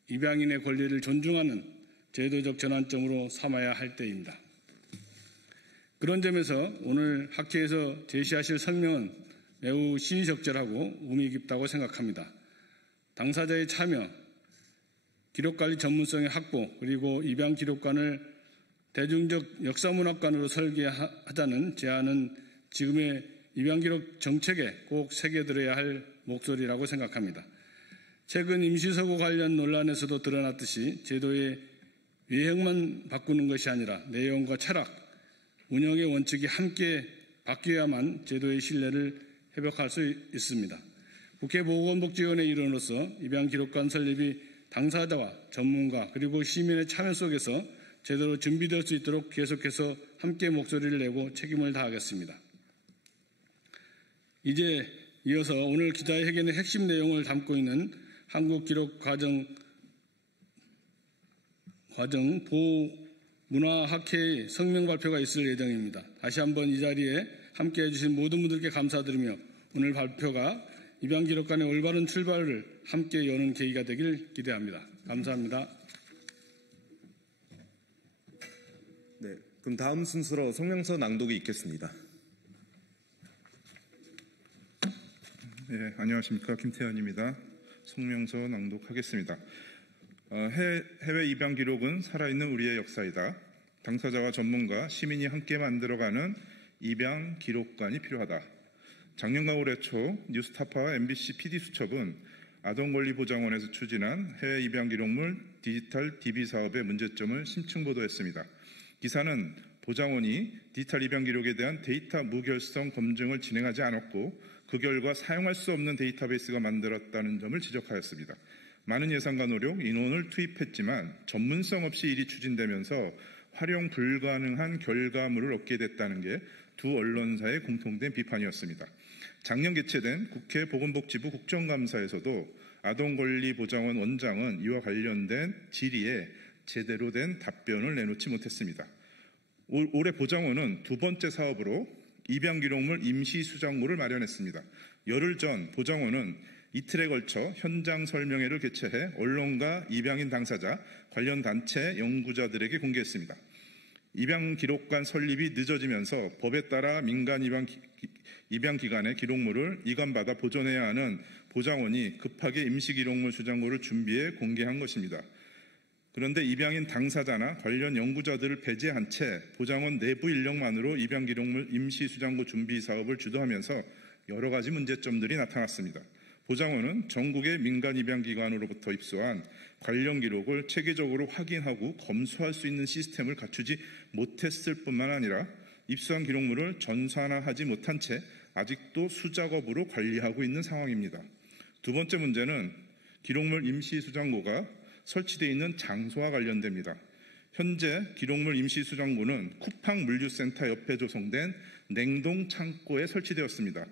입양인의 권리를 존중하는 제도적 전환점으로 삼아야 할 때입니다. 그런 점에서 오늘 학회에서 제시하실 설명은 매우 시의적절하고 의미 깊다고 생각합니다. 당사자의 참여, 기록관리 전문성의 확보, 그리고 입양 기록관을 대중적 역사문화관으로 설계하자는 제안은 지금의 입양 기록 정책에 꼭 새겨들어야 할 목소리라고 생각합니다. 최근 임시소거 관련 논란에서도 드러났듯이 제도의 외형만 바꾸는 것이 아니라 내용과 철학, 운영의 원칙이 함께 바뀌어야만 제도의 신뢰를 회복할 수 있습니다. 국회 보건복지위원회 일원으로서 입양기록관 설립이 당사자와 전문가 그리고 시민의 참여 속에서 제대로 준비될 수 있도록 계속해서 함께 목소리를 내고 책임을 다하겠습니다. 이제 이어서 오늘 기자회견의 핵심 내용을 담고 있는 한국기록과정 보문화학회의 성명 발표가 있을 예정입니다. 다시 한번 이 자리에 함께해 주신 모든 분들께 감사드리며 오늘 발표가 입양기록관의 올바른 출발을 함께 여는 계기가 되길 기대합니다. 감사합니다. 네, 그럼 다음 순서로 성명서 낭독이 있겠습니다. 네, 안녕하십니까. 김태현입니다. 성명서 낭독하겠습니다. 해외 입양 기록은 살아있는 우리의 역사이다. 당사자와 전문가, 시민이 함께 만들어가는 입양 기록관이 필요하다. 작년과 올해 초 뉴스타파와 MBC PD수첩은 아동권리보장원에서 추진한 해외 입양 기록물 디지털 DB 사업의 문제점을 심층 보도했습니다. 기사는 보장원이 디지털 입양 기록에 대한 데이터 무결성 검증을 진행하지 않았고 그 결과 사용할 수 없는 데이터베이스가 만들었다는 점을 지적하였습니다. 많은 예산과 노력, 인원을 투입했지만 전문성 없이 일이 추진되면서 활용 불가능한 결과물을 얻게 됐다는 게 두 언론사의 공통된 비판이었습니다. 작년 개최된 국회 보건복지부 국정감사에서도 아동권리보장원 원장은 이와 관련된 질의에 제대로 된 답변을 내놓지 못했습니다. 올해 보장원은 두 번째 사업으로 입양기록물 임시수장고를 마련했습니다. 열흘 전 보장원은 이틀에 걸쳐 현장 설명회를 개최해 언론과 입양인 당사자, 관련 단체, 연구자들에게 공개했습니다. 입양기록관 설립이 늦어지면서 법에 따라 민간 입양기관의 기록물을 이관받아 보존해야 하는 보장원이 급하게 임시기록물 수장고를 준비해 공개한 것입니다. 그런데 입양인 당사자나 관련 연구자들을 배제한 채 보장원 내부 인력만으로 입양기록물 임시수장고 준비 사업을 주도하면서 여러 가지 문제점들이 나타났습니다. 보장원은 전국의 민간 입양기관으로부터 입수한 관련 기록을 체계적으로 확인하고 검수할 수 있는 시스템을 갖추지 못했을 뿐만 아니라 입수한 기록물을 전산화하지 못한 채 아직도 수작업으로 관리하고 있는 상황입니다. 두 번째 문제는 기록물 임시수장고가 설치되어 있는 장소와 관련됩니다. 현재 기록물 임시수장고는 쿠팡 물류센터 옆에 조성된 냉동 창고에 설치되었습니다.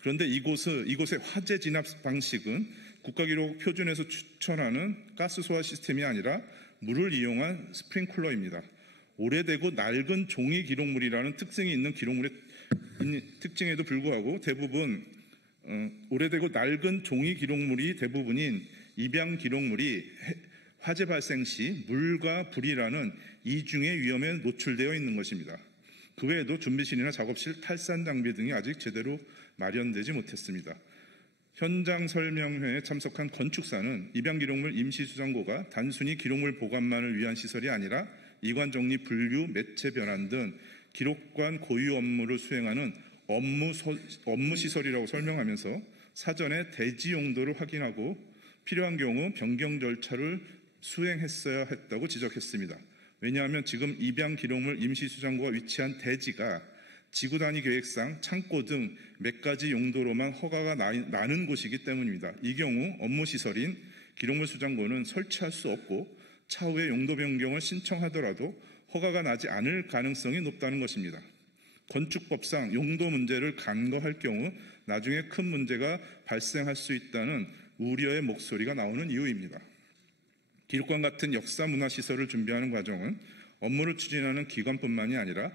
그런데 이곳의 화재 진압 방식은 국가기록 표준에서 추천하는 가스 소화 시스템이 아니라 물을 이용한 스프링클러입니다. 오래되고 낡은 종이 기록물이라는 특징이 있는 기록물의 특징에도 불구하고 오래되고 낡은 종이 기록물이 대부분인 입양 기록물이 화재 발생 시 물과 불이라는 이중의 위험에 노출되어 있는 것입니다. 그 외에도 준비실이나 작업실, 탈산 장비 등이 아직 제대로 마련되지 못했습니다. 현장 설명회에 참석한 건축사는 입양 기록물 임시수장고가 단순히 기록물 보관만을 위한 시설이 아니라 이관 정리, 분류, 매체 변환 등 기록관 고유 업무를 수행하는 업무 시설이라고 설명하면서 사전에 대지 용도를 확인하고 필요한 경우 변경 절차를 수행했어야 했다고 지적했습니다. 왜냐하면 지금 입양 기록물 임시수장고가 위치한 대지가 지구 단위 계획상 창고 등 몇 가지 용도로만 허가가 나는 곳이기 때문입니다. 이 경우 업무 시설인 기록물 수장고는 설치할 수 없고 차후에 용도 변경을 신청하더라도 허가가 나지 않을 가능성이 높다는 것입니다. 건축법상 용도 문제를 간과할 경우 나중에 큰 문제가 발생할 수 있다는 우려의 목소리가 나오는 이유입니다. 기록관 같은 역사문화시설을 준비하는 과정은 업무를 추진하는 기관뿐만이 아니라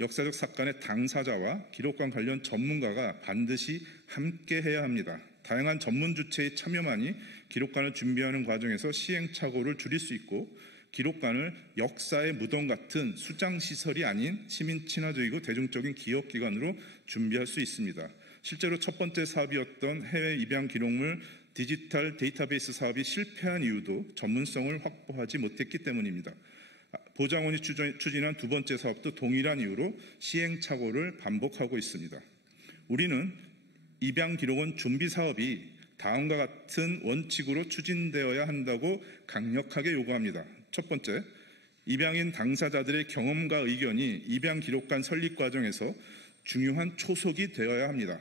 역사적 사건의 당사자와 기록관 관련 전문가가 반드시 함께 해야 합니다. 다양한 전문 주체의 참여만이 기록관을 준비하는 과정에서 시행착오를 줄일 수 있고 기록관을 역사의 무덤 같은 수장시설이 아닌 시민 친화적이고 대중적인 기업기관으로 준비할 수 있습니다. 실제로 첫 번째 사업이었던 해외 입양 기록물 디지털 데이터베이스 사업이 실패한 이유도 전문성을 확보하지 못했기 때문입니다. 보장원이 추진한 두 번째 사업도 동일한 이유로 시행착오를 반복하고 있습니다. 우리는 입양 기록원 준비 사업이 다음과 같은 원칙으로 추진되어야 한다고 강력하게 요구합니다. 첫 번째, 입양인 당사자들의 경험과 의견이 입양 기록관 설립 과정에서 중요한 초석이 되어야 합니다.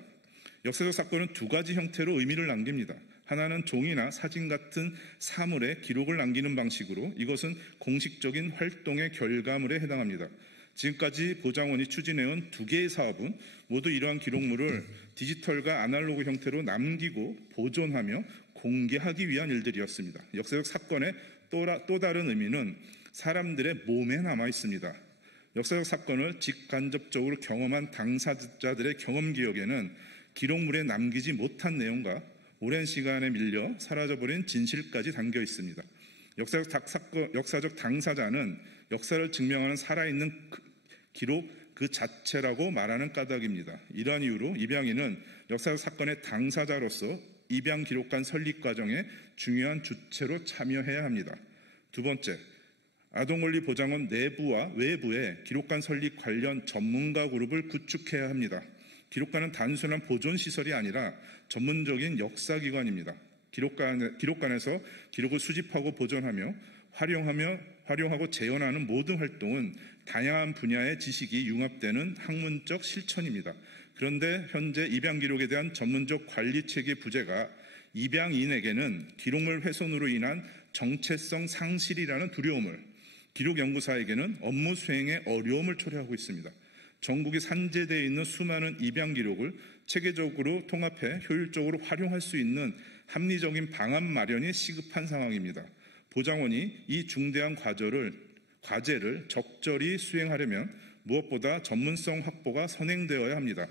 역사적 사건은 두 가지 형태로 의미를 남깁니다. 하나는 종이나 사진 같은 사물에 기록을 남기는 방식으로 이것은 공식적인 활동의 결과물에 해당합니다. 지금까지 보장원이 추진해온 두 개의 사업은 모두 이러한 기록물을 디지털과 아날로그 형태로 남기고 보존하며 공개하기 위한 일들이었습니다. 역사적 사건의 또 다른 의미는 사람들의 몸에 남아 있습니다. 역사적 사건을 직간접적으로 경험한 당사자들의 경험 기억에는 기록물에 남기지 못한 내용과 오랜 시간에 밀려 사라져버린 진실까지 담겨 있습니다. 역사적 당사자는 역사를 증명하는 살아있는 기록 그 자체라고 말하는 까닭입니다. 이러한 이유로 입양인은 역사적 사건의 당사자로서 입양 기록관 설립 과정에 중요한 주체로 참여해야 합니다. 두 번째, 아동권리보장원 내부와 외부에 기록관 설립 관련 전문가 그룹을 구축해야 합니다. 기록관은 단순한 보존시설이 아니라 전문적인 역사기관입니다. 기록관에서 기록을 수집하고 보존하며 활용하고 재현하는 모든 활동은 다양한 분야의 지식이 융합되는 학문적 실천입니다. 그런데 현재 입양 기록에 대한 전문적 관리 체계 부재가 입양인에게는 기록물 훼손으로 인한 정체성 상실이라는 두려움을, 기록 연구사에게는 업무 수행에 어려움을 초래하고 있습니다. 전국에 산재되어 있는 수많은 입양 기록을 체계적으로 통합해 효율적으로 활용할 수 있는 합리적인 방안 마련이 시급한 상황입니다. 보장원이 이 중대한 과제를 적절히 수행하려면 무엇보다 전문성 확보가 선행되어야 합니다.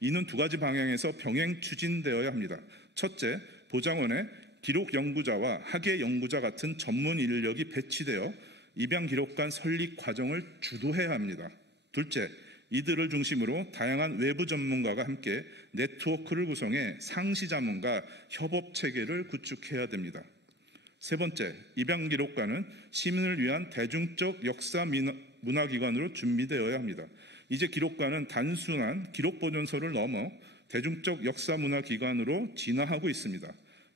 이는 두 가지 방향에서 병행 추진되어야 합니다. 첫째, 보장원에 기록 연구자와 학예 연구자 같은 전문 인력이 배치되어 입양 기록관 설립 과정을 주도해야 합니다. 둘째, 이들을 중심으로 다양한 외부 전문가가 함께 네트워크를 구성해 상시 자문과 협업 체계를 구축해야 됩니다. 세 번째, 입양 기록관은 시민을 위한 대중적 역사 문화기관으로 준비되어야 합니다. 이제 기록관은 단순한 기록 보존소를 넘어 대중적 역사 문화기관으로 진화하고 있습니다.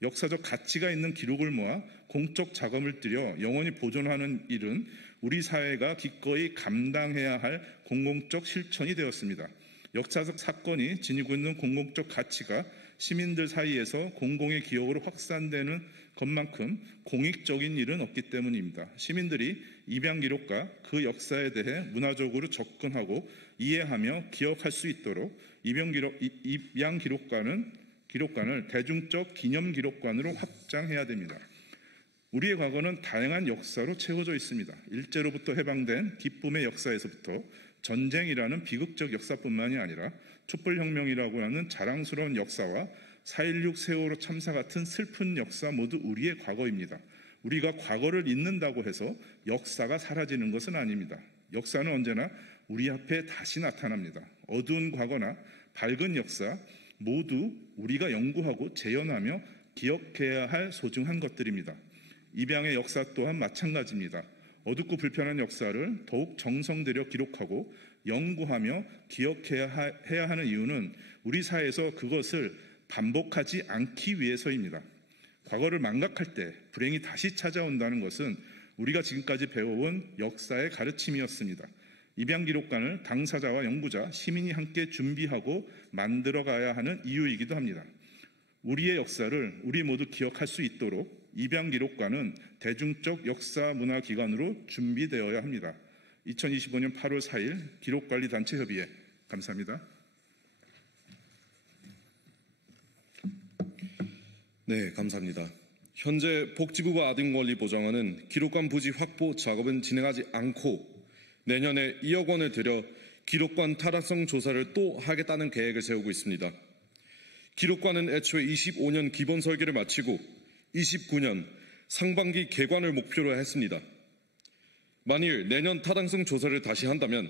역사적 가치가 있는 기록을 모아 공적 자금을 들여 영원히 보존하는 일은 우리 사회가 기꺼이 감당해야 할 공공적 실천이 되었습니다. 역사적 사건이 지니고 있는 공공적 가치가 시민들 사이에서 공공의 기억으로 확산되는 것만큼 공익적인 일은 없기 때문입니다. 시민들이 입양 기록과 그 역사에 대해 문화적으로 접근하고 이해하며 기억할 수 있도록 입양 기록관을 대중적 기념 기록관으로 확장해야 됩니다. 우리의 과거는 다양한 역사로 채워져 있습니다. 일제로부터 해방된 기쁨의 역사에서부터 전쟁이라는 비극적 역사뿐만이 아니라 촛불혁명이라고 하는 자랑스러운 역사와 4.16 세월호 참사 같은 슬픈 역사 모두 우리의 과거입니다. 우리가 과거를 잊는다고 해서 역사가 사라지는 것은 아닙니다. 역사는 언제나 우리 앞에 다시 나타납니다. 어두운 과거나 밝은 역사 모두 우리가 연구하고 재현하며 기억해야 할 소중한 것들입니다. 입양의 역사 또한 마찬가지입니다. 어둡고 불편한 역사를 더욱 정성 들여 기록하고 연구하며 기억해야 하는 이유는 우리 사회에서 그것을 반복하지 않기 위해서입니다. 과거를 망각할 때 불행이 다시 찾아온다는 것은 우리가 지금까지 배워온 역사의 가르침이었습니다. 입양 기록관을 당사자와 연구자, 시민이 함께 준비하고 만들어가야 하는 이유이기도 합니다. 우리의 역사를 우리 모두 기억할 수 있도록 입양 기록관은 대중적 역사 문화 기관으로 준비되어야 합니다. 2025년 8월 4일 기록관리단체협의회 감사합니다. 네, 감사합니다. 현재 복지부가 아동권리보장원은 기록관 부지 확보 작업은 진행하지 않고 내년에 2억 원을 들여 기록관 타당성 조사를 또 하겠다는 계획을 세우고 있습니다. 기록관은 애초에 25년 기본 설계를 마치고 29년 상반기 개관을 목표로 했습니다. 만일 내년 타당성 조사를 다시 한다면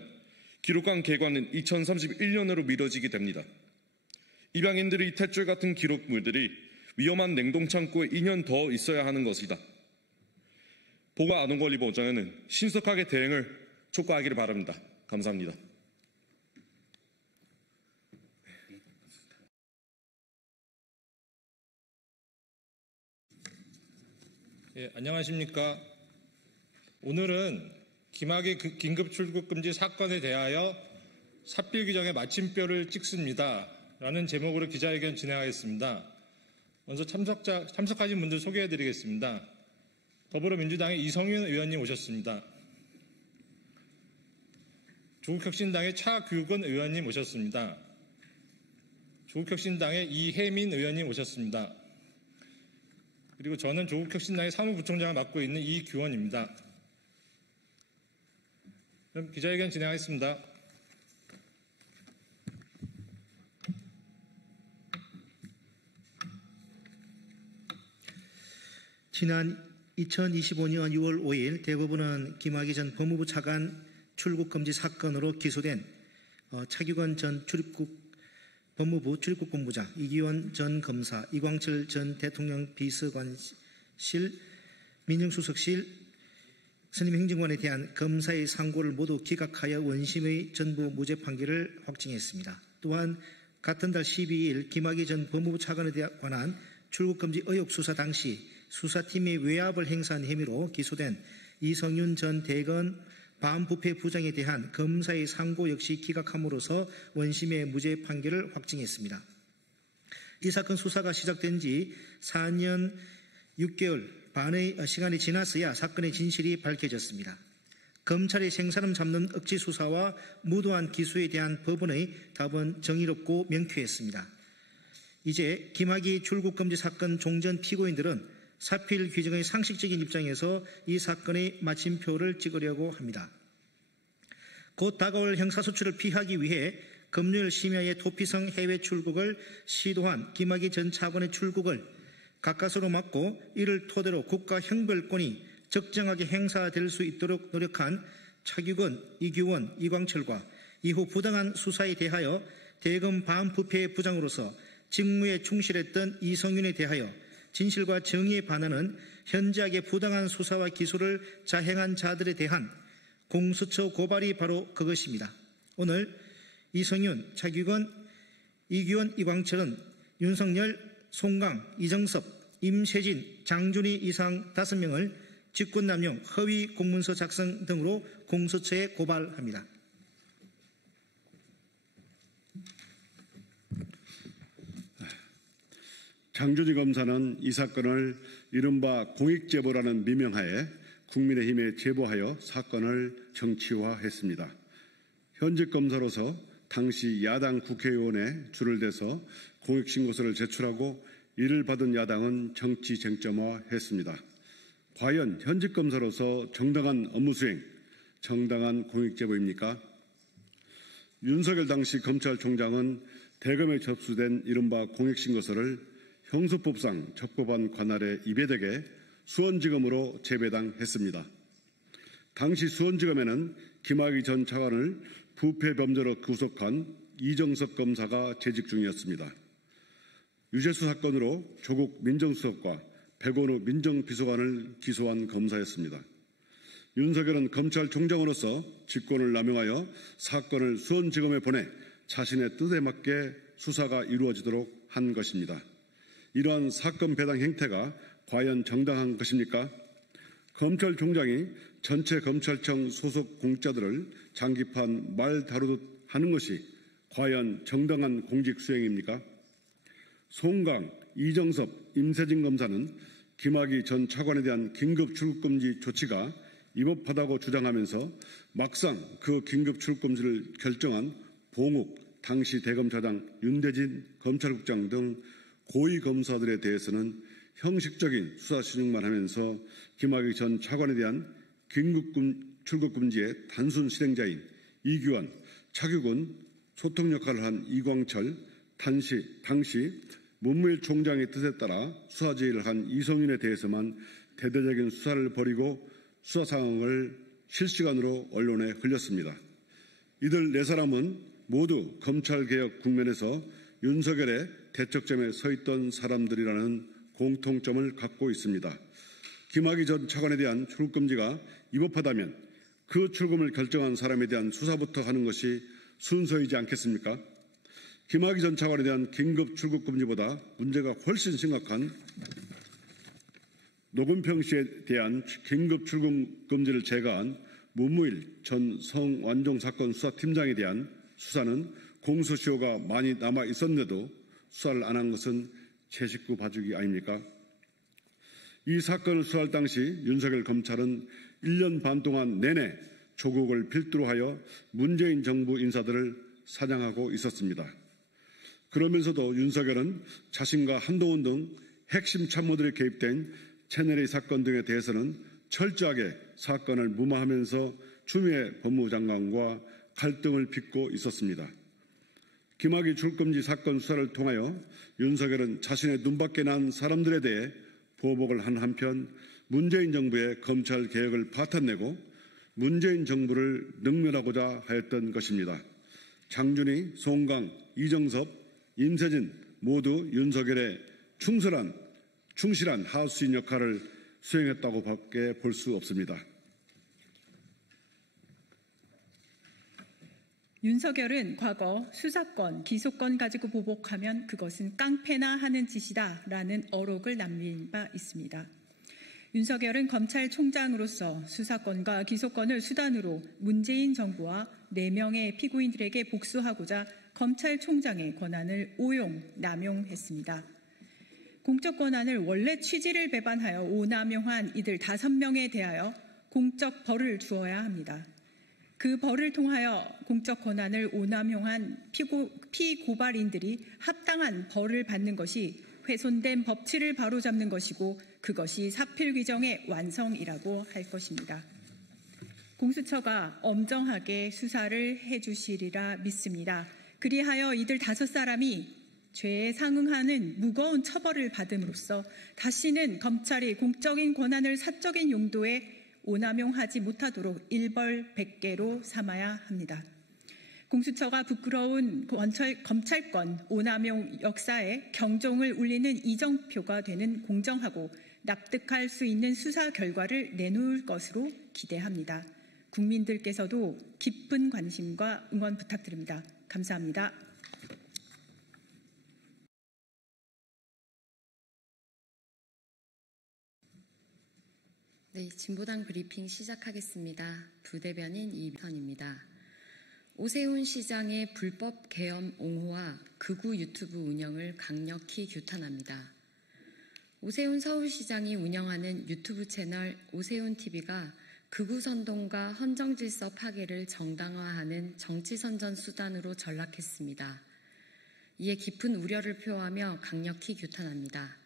기록관 개관은 2031년으로 미뤄지게 됩니다. 입양인들이 탯줄 같은 기록물들이 위험한 냉동창고에 2년 더 있어야 하는 것이다. 보가 아동권리보장에는 신속하게 대응을 촉구하기를 바랍니다. 감사합니다. 예, 안녕하십니까. 오늘은 김학의 긴급 출국 금지 사건에 대하여 삽질 규정에 마침표를 찍습니다. 라는 제목으로 기자회견 진행하겠습니다. 먼저 참석하신 분들 소개해드리겠습니다. 더불어민주당의 이성윤 의원님 오셨습니다. 조국혁신당의 차규근 의원님 오셨습니다. 조국혁신당의 이혜민 의원님 오셨습니다. 그리고 저는 조국혁신당의 사무부총장을 맡고 있는 이규원입니다. 그럼 기자회견 진행하겠습니다. 지난 2025년 6월 5일 대법원은 김학의 전 법무부 차관 출국금지 사건으로 기소된 차규건 전 법무부 출입국본부장, 이기원 전 검사, 이광철 전 대통령 비서관실 민정수석실 선임행정관에 대한 검사의 상고를 모두 기각하여 원심의 전부 무죄 판결을 확정했습니다. 또한 같은 달 12일 김학의 전 법무부 차관에 관한 출국금지 의혹 수사 당시 수사팀의 외압을 행사한 혐의로 기소된 이성윤 전 대검 반부패 부장에 대한 검사의 상고 역시 기각함으로써 원심의 무죄 판결을 확정했습니다. 이 사건 수사가 시작된 지 4년 6개월 반의 시간이 지났어야 사건의 진실이 밝혀졌습니다. 검찰의 생사람 잡는 억지 수사와 무도한 기소에 대한 법원의 답은 정의롭고 명쾌했습니다. 이제 김학의 출국금지 사건 종전 피고인들은 사필 규정의 상식적인 입장에서 이 사건의 마침표를 찍으려고 합니다. 곧 다가올 형사소출을 피하기 위해 금요일 심야에 도피성 해외 출국을 시도한 김학의 전 차관의 출국을 가까스로 막고 이를 토대로 국가 형벌권이 적정하게 행사될 수 있도록 노력한 차규근, 이규원, 이광철과 이후 부당한 수사에 대하여 대검 반부패 부장으로서 직무에 충실했던 이성윤에 대하여 진실과 정의에 반하는 현저하게 부당한 수사와 기소를 자행한 자들에 대한 공수처 고발이 바로 그것입니다. 오늘 이성윤, 차규근, 이규원, 이광철은 윤석열, 송강, 이정섭, 임세진, 장준희 이상 5명을 직권남용, 허위 공문서 작성 등으로 공수처에 고발합니다. 장준희 검사는 이 사건을 이른바 공익제보라는 미명하에 국민의힘에 제보하여 사건을 정치화했습니다. 현직 검사로서 당시 야당 국회의원에 줄을 대서 공익신고서를 제출하고 이를 받은 야당은 정치 쟁점화했습니다. 과연 현직 검사로서 정당한 업무 수행, 정당한 공익제보입니까? 윤석열 당시 검찰총장은 대검에 접수된 이른바 공익신고서를 형소법상 적법한 관할에 입예되게 수원지검으로 재배당했습니다. 당시 수원지검에는 김학의 전 차관을 부패 범죄로 구속한 이정섭 검사가 재직 중이었습니다. 유재수 사건으로 조국 민정수석과 백원우 민정비서관을 기소한 검사였습니다. 윤석열은 검찰총장으로서 직권을 남용하여 사건을 수원지검에 보내 자신의 뜻에 맞게 수사가 이루어지도록 한 것입니다. 이러한 사건 배당 행태가 과연 정당한 것입니까? 검찰총장이 전체 검찰청 소속 공직자들을 장기판 말 다루듯 하는 것이 과연 정당한 공직 수행입니까? 송강, 이정섭, 임세진 검사는 김학의 전 차관에 대한 긴급 출국금지 조치가 위법하다고 주장하면서 막상 그 긴급 출국금지를 결정한 봉욱 당시 대검차장, 윤대진 검찰국장 등 고위 검사들에 대해서는 형식적인 수사 진행만 하면서 김학의 전 차관에 대한 긴급 출국금지의 단순 실행자인 이규원, 차규근, 소통 역할을 한 이광철, 당시 문무일 총장의 뜻에 따라 수사 지휘를 한 이성윤에 대해서만 대대적인 수사를 벌이고 수사 상황을 실시간으로 언론에 흘렸습니다. 이들 4사람은 모두 검찰개혁 국면에서 윤석열의 대척점에 서 있던 사람들이라는 공통점을 갖고 있습니다. 김학의 전 차관에 대한 출국금지가 위법하다면 그 출금을 결정한 사람에 대한 수사부터 하는 것이 순서이지 않겠습니까? 김학의 전 차관에 대한 긴급 출국금지보다 문제가 훨씬 심각한 노건평 씨에 대한 긴급 출국금지를 제거한 문무일 전 성완종 사건 수사팀장에 대한 수사는 공소시효가 많이 남아 있었는데도 수사를 안 한 것은 제 식구 봐주기 아닙니까? 이 사건을 수사할 당시 윤석열 검찰은 1년 반 동안 내내 조국을 필두로 하여 문재인 정부 인사들을 사냥하고 있었습니다. 그러면서도 윤석열은 자신과 한동훈 등 핵심 참모들이 개입된 채널A 사건 등에 대해서는 철저하게 사건을 무마하면서 추미애 법무부 장관과 갈등을 빚고 있었습니다. 김학의 출금지 사건 수사를 통하여 윤석열은 자신의 눈밖에 난 사람들에 대해 보복을 한 한편 문재인 정부의 검찰 개혁을 파탄내고 문재인 정부를 능멸하고자 하였던 것입니다. 장준희, 송강, 이정섭, 임세진 모두 윤석열의 충실한 하수인 역할을 수행했다고 밖에 볼 수 없습니다. 윤석열은 과거 수사권, 기소권 가지고 보복하면 그것은 깡패나 하는 짓이다라는 어록을 남긴 바 있습니다. 윤석열은 검찰총장으로서 수사권과 기소권을 수단으로 문재인 정부와 4명의 피고인들에게 복수하고자 검찰총장의 권한을 오용, 남용했습니다. 공적 권한을 원래 취지를 배반하여 오남용한 이들 5명에 대하여 공적 벌을 주어야 합니다. 그 벌을 통하여 공적 권한을 오남용한 피고발인들이 합당한 벌을 받는 것이 훼손된 법치를 바로잡는 것이고 그것이 사필 규정의 완성이라고 할 것입니다. 공수처가 엄정하게 수사를 해주시리라 믿습니다. 그리하여 이들 5사람이 죄에 상응하는 무거운 처벌을 받음으로써 다시는 검찰이 공적인 권한을 사적인 용도에 오남용하지 못하도록 일벌백계로 삼아야 합니다. 공수처가 부끄러운 검찰권 오남용 역사에 경종을 울리는 이정표가 되는 공정하고 납득할 수 있는 수사 결과를 내놓을 것으로 기대합니다. 국민들께서도 깊은 관심과 응원 부탁드립니다. 감사합니다. 네, 진보당 브리핑 시작하겠습니다. 부대변인 이선입니다. 오세훈 시장의 불법 계엄 옹호와 극우 유튜브 운영을 강력히 규탄합니다. 오세훈 서울시장이 운영하는 유튜브 채널 오세훈TV가 극우 선동과 헌정질서 파괴를 정당화하는 정치선전 수단으로 전락했습니다. 이에 깊은 우려를 표하며 강력히 규탄합니다.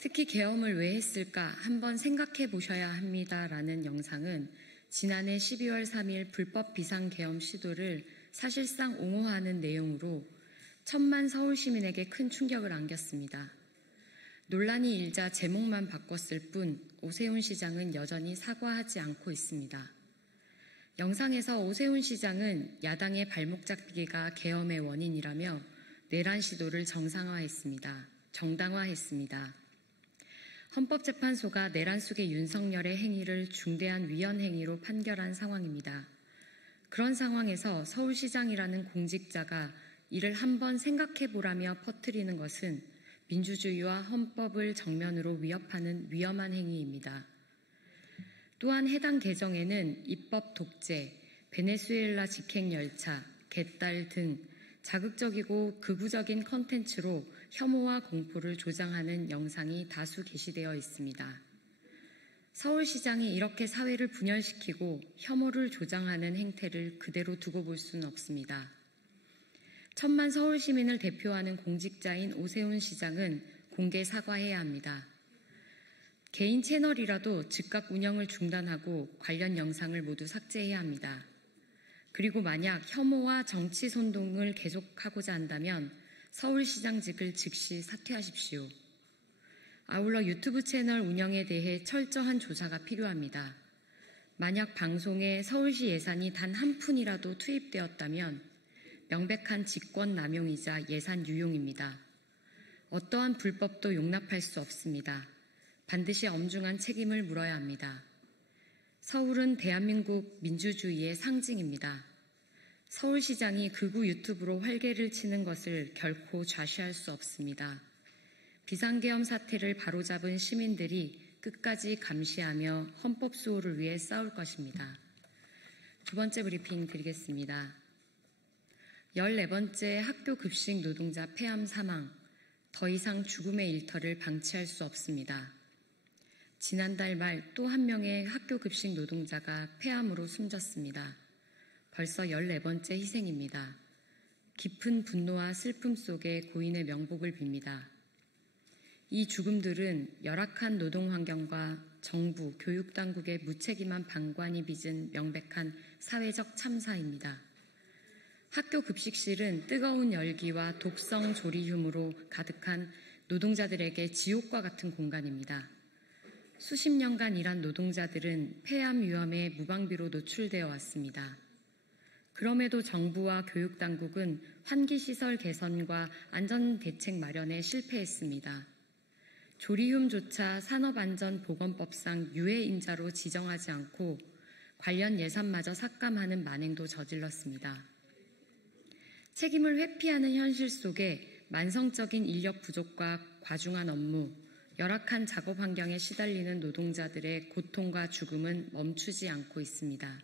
특히 계엄을 왜 했을까 한번 생각해 보셔야 합니다라는 영상은 지난해 12월 3일 불법 비상계엄 시도를 사실상 옹호하는 내용으로 1,000만 서울 시민에게 큰 충격을 안겼습니다. 논란이 일자 제목만 바꿨을 뿐 오세훈 시장은 여전히 사과하지 않고 있습니다. 영상에서 오세훈 시장은 야당의 발목 잡기가 계엄의 원인이라며 내란 시도를 정당화했습니다. 헌법재판소가 내란 속의 윤석열의 행위를 중대한 위헌 행위로 판결한 상황입니다. 그런 상황에서 서울시장이라는 공직자가 이를 한번 생각해보라며 퍼뜨리는 것은 민주주의와 헌법을 정면으로 위협하는 위험한 행위입니다. 또한 해당 개정에는 입법 독재, 베네수엘라 직행열차, 개딸 등 자극적이고 극우적인 컨텐츠로 혐오와 공포를 조장하는 영상이 다수 게시되어 있습니다. 서울시장이 이렇게 사회를 분열시키고 혐오를 조장하는 행태를 그대로 두고 볼 수는 없습니다. 1,000만 서울 시민을 대표하는 공직자인 오세훈 시장은 공개 사과해야 합니다. 개인 채널이라도 즉각 운영을 중단하고 관련 영상을 모두 삭제해야 합니다. 그리고 만약 혐오와 정치 선동을 계속하고자 한다면 서울시장직을 즉시 사퇴하십시오. 아울러 유튜브 채널 운영에 대해 철저한 조사가 필요합니다. 만약 방송에 서울시 예산이 단 한 푼이라도 투입되었다면 명백한 직권 남용이자 예산 유용입니다. 어떠한 불법도 용납할 수 없습니다. 반드시 엄중한 책임을 물어야 합니다. 서울은 대한민국 민주주의의 상징입니다. 서울시장이 극우 유튜브로 활개를 치는 것을 결코 좌시할 수 없습니다. 비상계엄 사태를 바로잡은 시민들이 끝까지 감시하며 헌법 수호를 위해 싸울 것입니다. 두 번째 브리핑 드리겠습니다. 14번째 학교 급식 노동자 폐암 사망, 더 이상 죽음의 일터를 방치할 수 없습니다. 지난달 말 또 한 명의 학교 급식 노동자가 폐암으로 숨졌습니다. 벌써 14번째 희생입니다. 깊은 분노와 슬픔 속에 고인의 명복을 빕니다. 이 죽음들은 열악한 노동 환경과 정부, 교육당국의 무책임한 방관이 빚은 명백한 사회적 참사입니다. 학교 급식실은 뜨거운 열기와 독성 조리흉으로 가득한 노동자들에게 지옥과 같은 공간입니다. 수십 년간 일한 노동자들은 폐암 위험에 무방비로 노출되어 왔습니다. 그럼에도 정부와 교육당국은 환기시설 개선과 안전대책 마련에 실패했습니다. 조리흉조차 산업안전보건법상 유해인자로 지정하지 않고 관련 예산마저 삭감하는 만행도 저질렀습니다. 책임을 회피하는 현실 속에 만성적인 인력 부족과 과중한 업무, 열악한 작업 환경에 시달리는 노동자들의 고통과 죽음은 멈추지 않고 있습니다.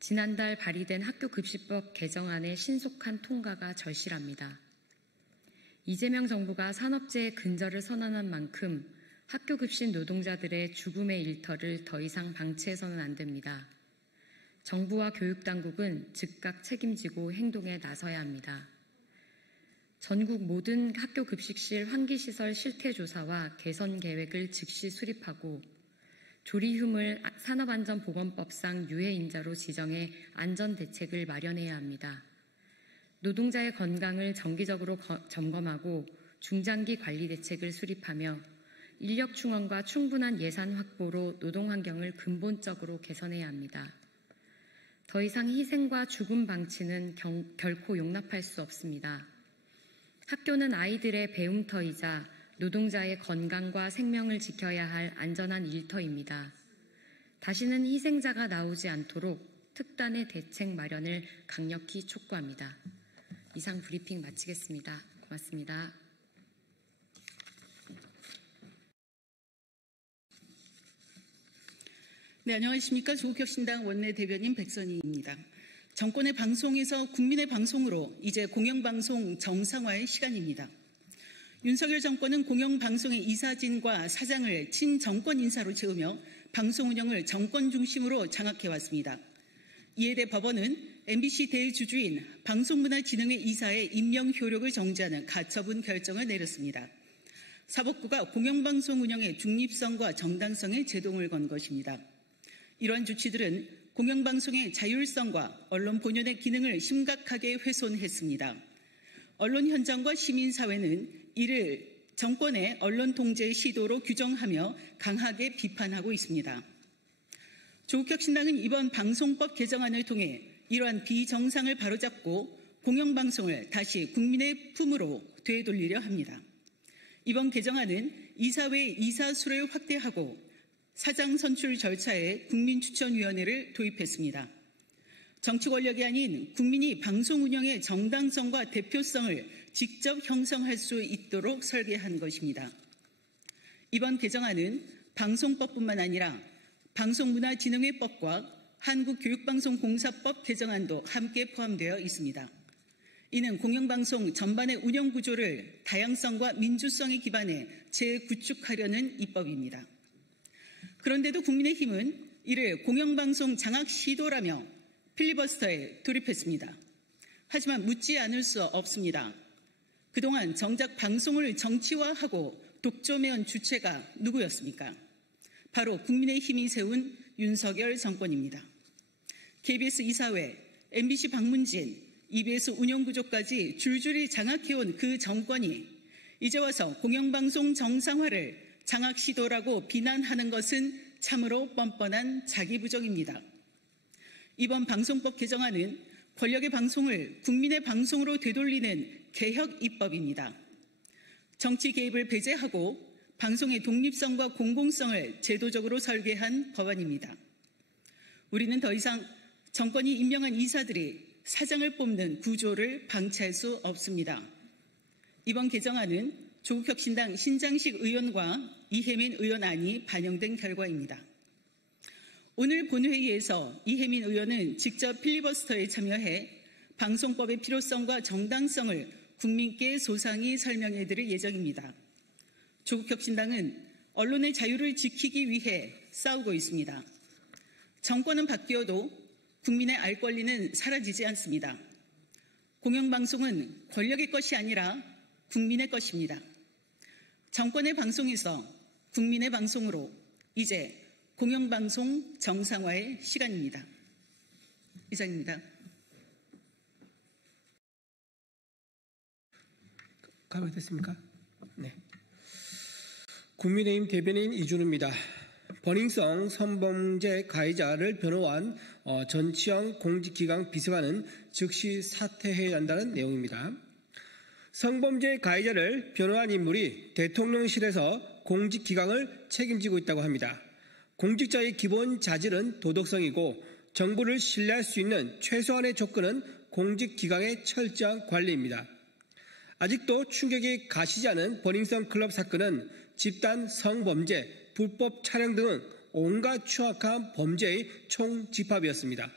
지난달 발의된 학교급식법 개정안의 신속한 통과가 절실합니다. 이재명 정부가 산업재해 근절을 선언한 만큼 학교급식 노동자들의 죽음의 일터를 더 이상 방치해서는 안 됩니다. 정부와 교육당국은 즉각 책임지고 행동에 나서야 합니다. 전국 모든 학교급식실 환기시설 실태조사와 개선 계획을 즉시 수립하고 조리흉을 산업안전보건법상 유해인자로 지정해 안전대책을 마련해야 합니다. 노동자의 건강을 정기적으로 점검하고 중장기 관리 대책을 수립하며 인력 충원과 충분한 예산 확보로 노동환경을 근본적으로 개선해야 합니다. 더 이상 희생과 죽음 방치는 결코 용납할 수 없습니다. 학교는 아이들의 배움터이자 노동자의 건강과 생명을 지켜야 할 안전한 일터입니다. 다시는 희생자가 나오지 않도록 특단의 대책 마련을 강력히 촉구합니다. 이상 브리핑 마치겠습니다. 고맙습니다. 네, 안녕하십니까. 조국혁신당 원내대변인 백선희입니다. 정권의 방송에서 국민의 방송으로 이제 공영방송 정상화의 시간입니다. 윤석열 정권은 공영방송의 이사진과 사장을 친정권 인사로 채우며 방송 운영을 정권 중심으로 장악해왔습니다. 이에 대해 법원은 MBC 대주주인 방송문화진흥회 이사의 임명 효력을 정지하는 가처분 결정을 내렸습니다. 사법부가 공영방송 운영의 중립성과 정당성에 제동을 건 것입니다. 이러한 조치들은 공영방송의 자율성과 언론 본연의 기능을 심각하게 훼손했습니다. 언론 현장과 시민사회는 이를 정권의 언론 통제의 시도로 규정하며 강하게 비판하고 있습니다. 조국혁신당은 이번 방송법 개정안을 통해 이러한 비정상을 바로잡고 공영방송을 다시 국민의 품으로 되돌리려 합니다. 이번 개정안은 이사회의 이사수를 확대하고 사장 선출 절차에 국민추천위원회를 도입했습니다. 정치 권력이 아닌 국민이 방송 운영의 정당성과 대표성을 직접 형성할 수 있도록 설계한 것입니다. 이번 개정안은 방송법뿐만 아니라 방송문화진흥회법과 한국교육방송공사법 개정안도 함께 포함되어 있습니다. 이는 공영방송 전반의 운영 구조를 다양성과 민주성에 기반해 재구축하려는 입법입니다. 그런데도 국민의힘은 이를 공영방송 장악 시도라며 필리버스터에 돌입했습니다. 하지만 묻지 않을 수 없습니다. 그동안 정작 방송을 정치화하고 독점해온 주체가 누구였습니까? 바로 국민의힘이 세운 윤석열 정권입니다. KBS 이사회, MBC 방문진, EBS 운영구조까지 줄줄이 장악해온 그 정권이 이제 와서 공영방송 정상화를 장악 시도라고 비난하는 것은 참으로 뻔뻔한 자기부정입니다. 이번 방송법 개정안은 권력의 방송을 국민의 방송으로 되돌리는 개혁 입법입니다. 정치 개입을 배제하고 방송의 독립성과 공공성을 제도적으로 설계한 법안입니다. 우리는 더 이상 정권이 임명한 이사들이 사장을 뽑는 구조를 방치할 수 없습니다. 이번 개정안은 조국혁신당 신장식 의원과 이혜민 의원안이 반영된 결과입니다. 오늘 본회의에서 이혜민 의원은 직접 필리버스터에 참여해 방송법의 필요성과 정당성을 국민께 소상히 설명해 드릴 예정입니다. 조국혁신당은 언론의 자유를 지키기 위해 싸우고 있습니다. 정권은 바뀌어도 국민의 알 권리는 사라지지 않습니다. 공영방송은 권력의 것이 아니라 국민의 것입니다. 정권의 방송에서 국민의 방송으로 이제 공영방송 정상화의 시간입니다. 이상입니다. 감사드립니다. 네. 국민의힘 대변인 이준우입니다. 버닝성 성범죄 가해자를 변호한 전치영 공직기강 비서관은 즉시 사퇴해야 한다는 내용입니다. 성범죄 가해자를 변호한 인물이 대통령실에서 공직기강을 책임지고 있다고 합니다. 공직자의 기본 자질은 도덕성이고 정부를 신뢰할 수 있는 최소한의 조건은 공직기강의 철저한 관리입니다. 아직도 충격이 가시지 않은 버닝썬 클럽 사건은 집단 성범죄, 불법 촬영 등은 온갖 추악한 범죄의 총집합이었습니다.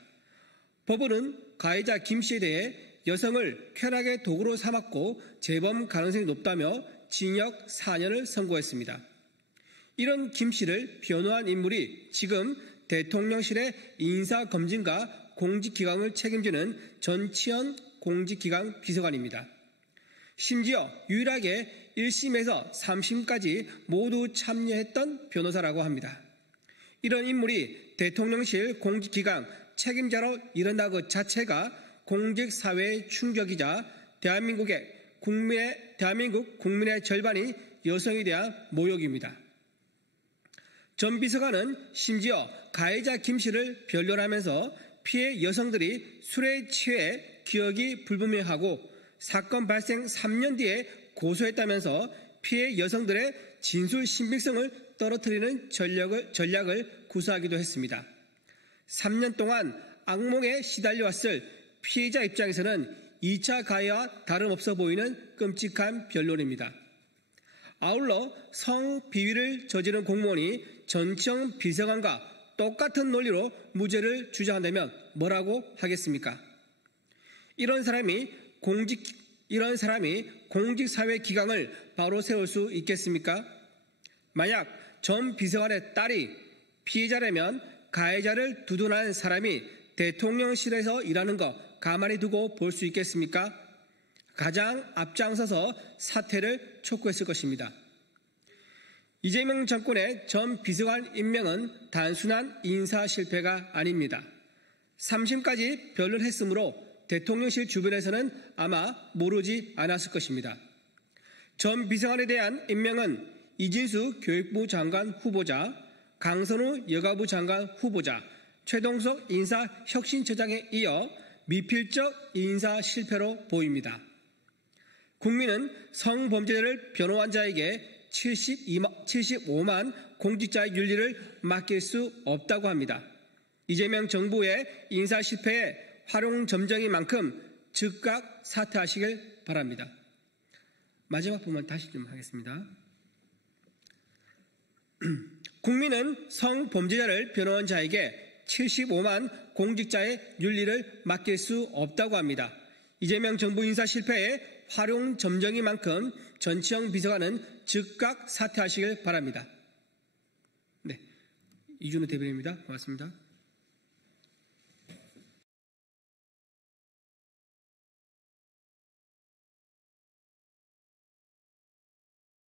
법원은 가해자 김 씨에 대해 여성을 쾌락의 도구로 삼았고 재범 가능성이 높다며 징역 4년을 선고했습니다. 이런 김 씨를 변호한 인물이 지금 대통령실의 인사검증과 공직기강을 책임지는 전치현 공직기강 비서관입니다. 심지어 유일하게 1심에서 3심까지 모두 참여했던 변호사라고 합니다. 이런 인물이 대통령실 공직기강 책임자로 일한다는 것 자체가 공직사회의 충격이자 대한민국 국민의 절반이 여성에 대한 모욕입니다. 전 비서관은 심지어 가해자 김 씨를 변론하면서 피해 여성들이 술에 취해 기억이 불분명하고 사건 발생 3년 뒤에 고소했다면서 피해 여성들의 진술 신빙성을 떨어뜨리는 전략을 구사하기도 했습니다. 3년 동안 악몽에 시달려왔을 피해자 입장에서는 2차 가해와 다름없어 보이는 끔찍한 변론입니다. 아울러 성비위를 저지른 공무원이 전치현 비서관과 똑같은 논리로 무죄를 주장한다면 뭐라고 하겠습니까? 이런 사람이 공직사회 기강을 바로 세울 수 있겠습니까? 만약 전 비서관의 딸이 피해자라면 가해자를 두둔하는 사람이 대통령실에서 일하는 거 가만히 두고 볼 수 있겠습니까? 가장 앞장서서 사퇴를 촉구했을 것입니다. 이재명 정권의 전 비서관 임명은 단순한 인사 실패가 아닙니다. 3심까지 변론했으므로 대통령실 주변에서는 아마 모르지 않았을 것입니다. 전 비서관에 대한 임명은 이진수 교육부 장관 후보자, 강선우 여가부 장관 후보자, 최동석 인사혁신처장에 이어 미필적 인사 실패로 보입니다. 국민은 성범죄를 변호한 자에게 75만 공직자의 윤리를 맡길 수 없다고 합니다. 이재명 정부의 인사 실패에 활용 점정인 만큼 즉각 사퇴하시길 바랍니다. 마지막 부분 다시 좀 하겠습니다. 국민은 성범죄자를 변호한 자에게 75만 공직자의 윤리를 맡길 수 없다고 합니다. 이재명 정부 인사 실패에 활용 점정인 만큼 전치현 비서관은 즉각 사퇴하시길 바랍니다. 네, 이준우 대변인입니다. 고맙습니다.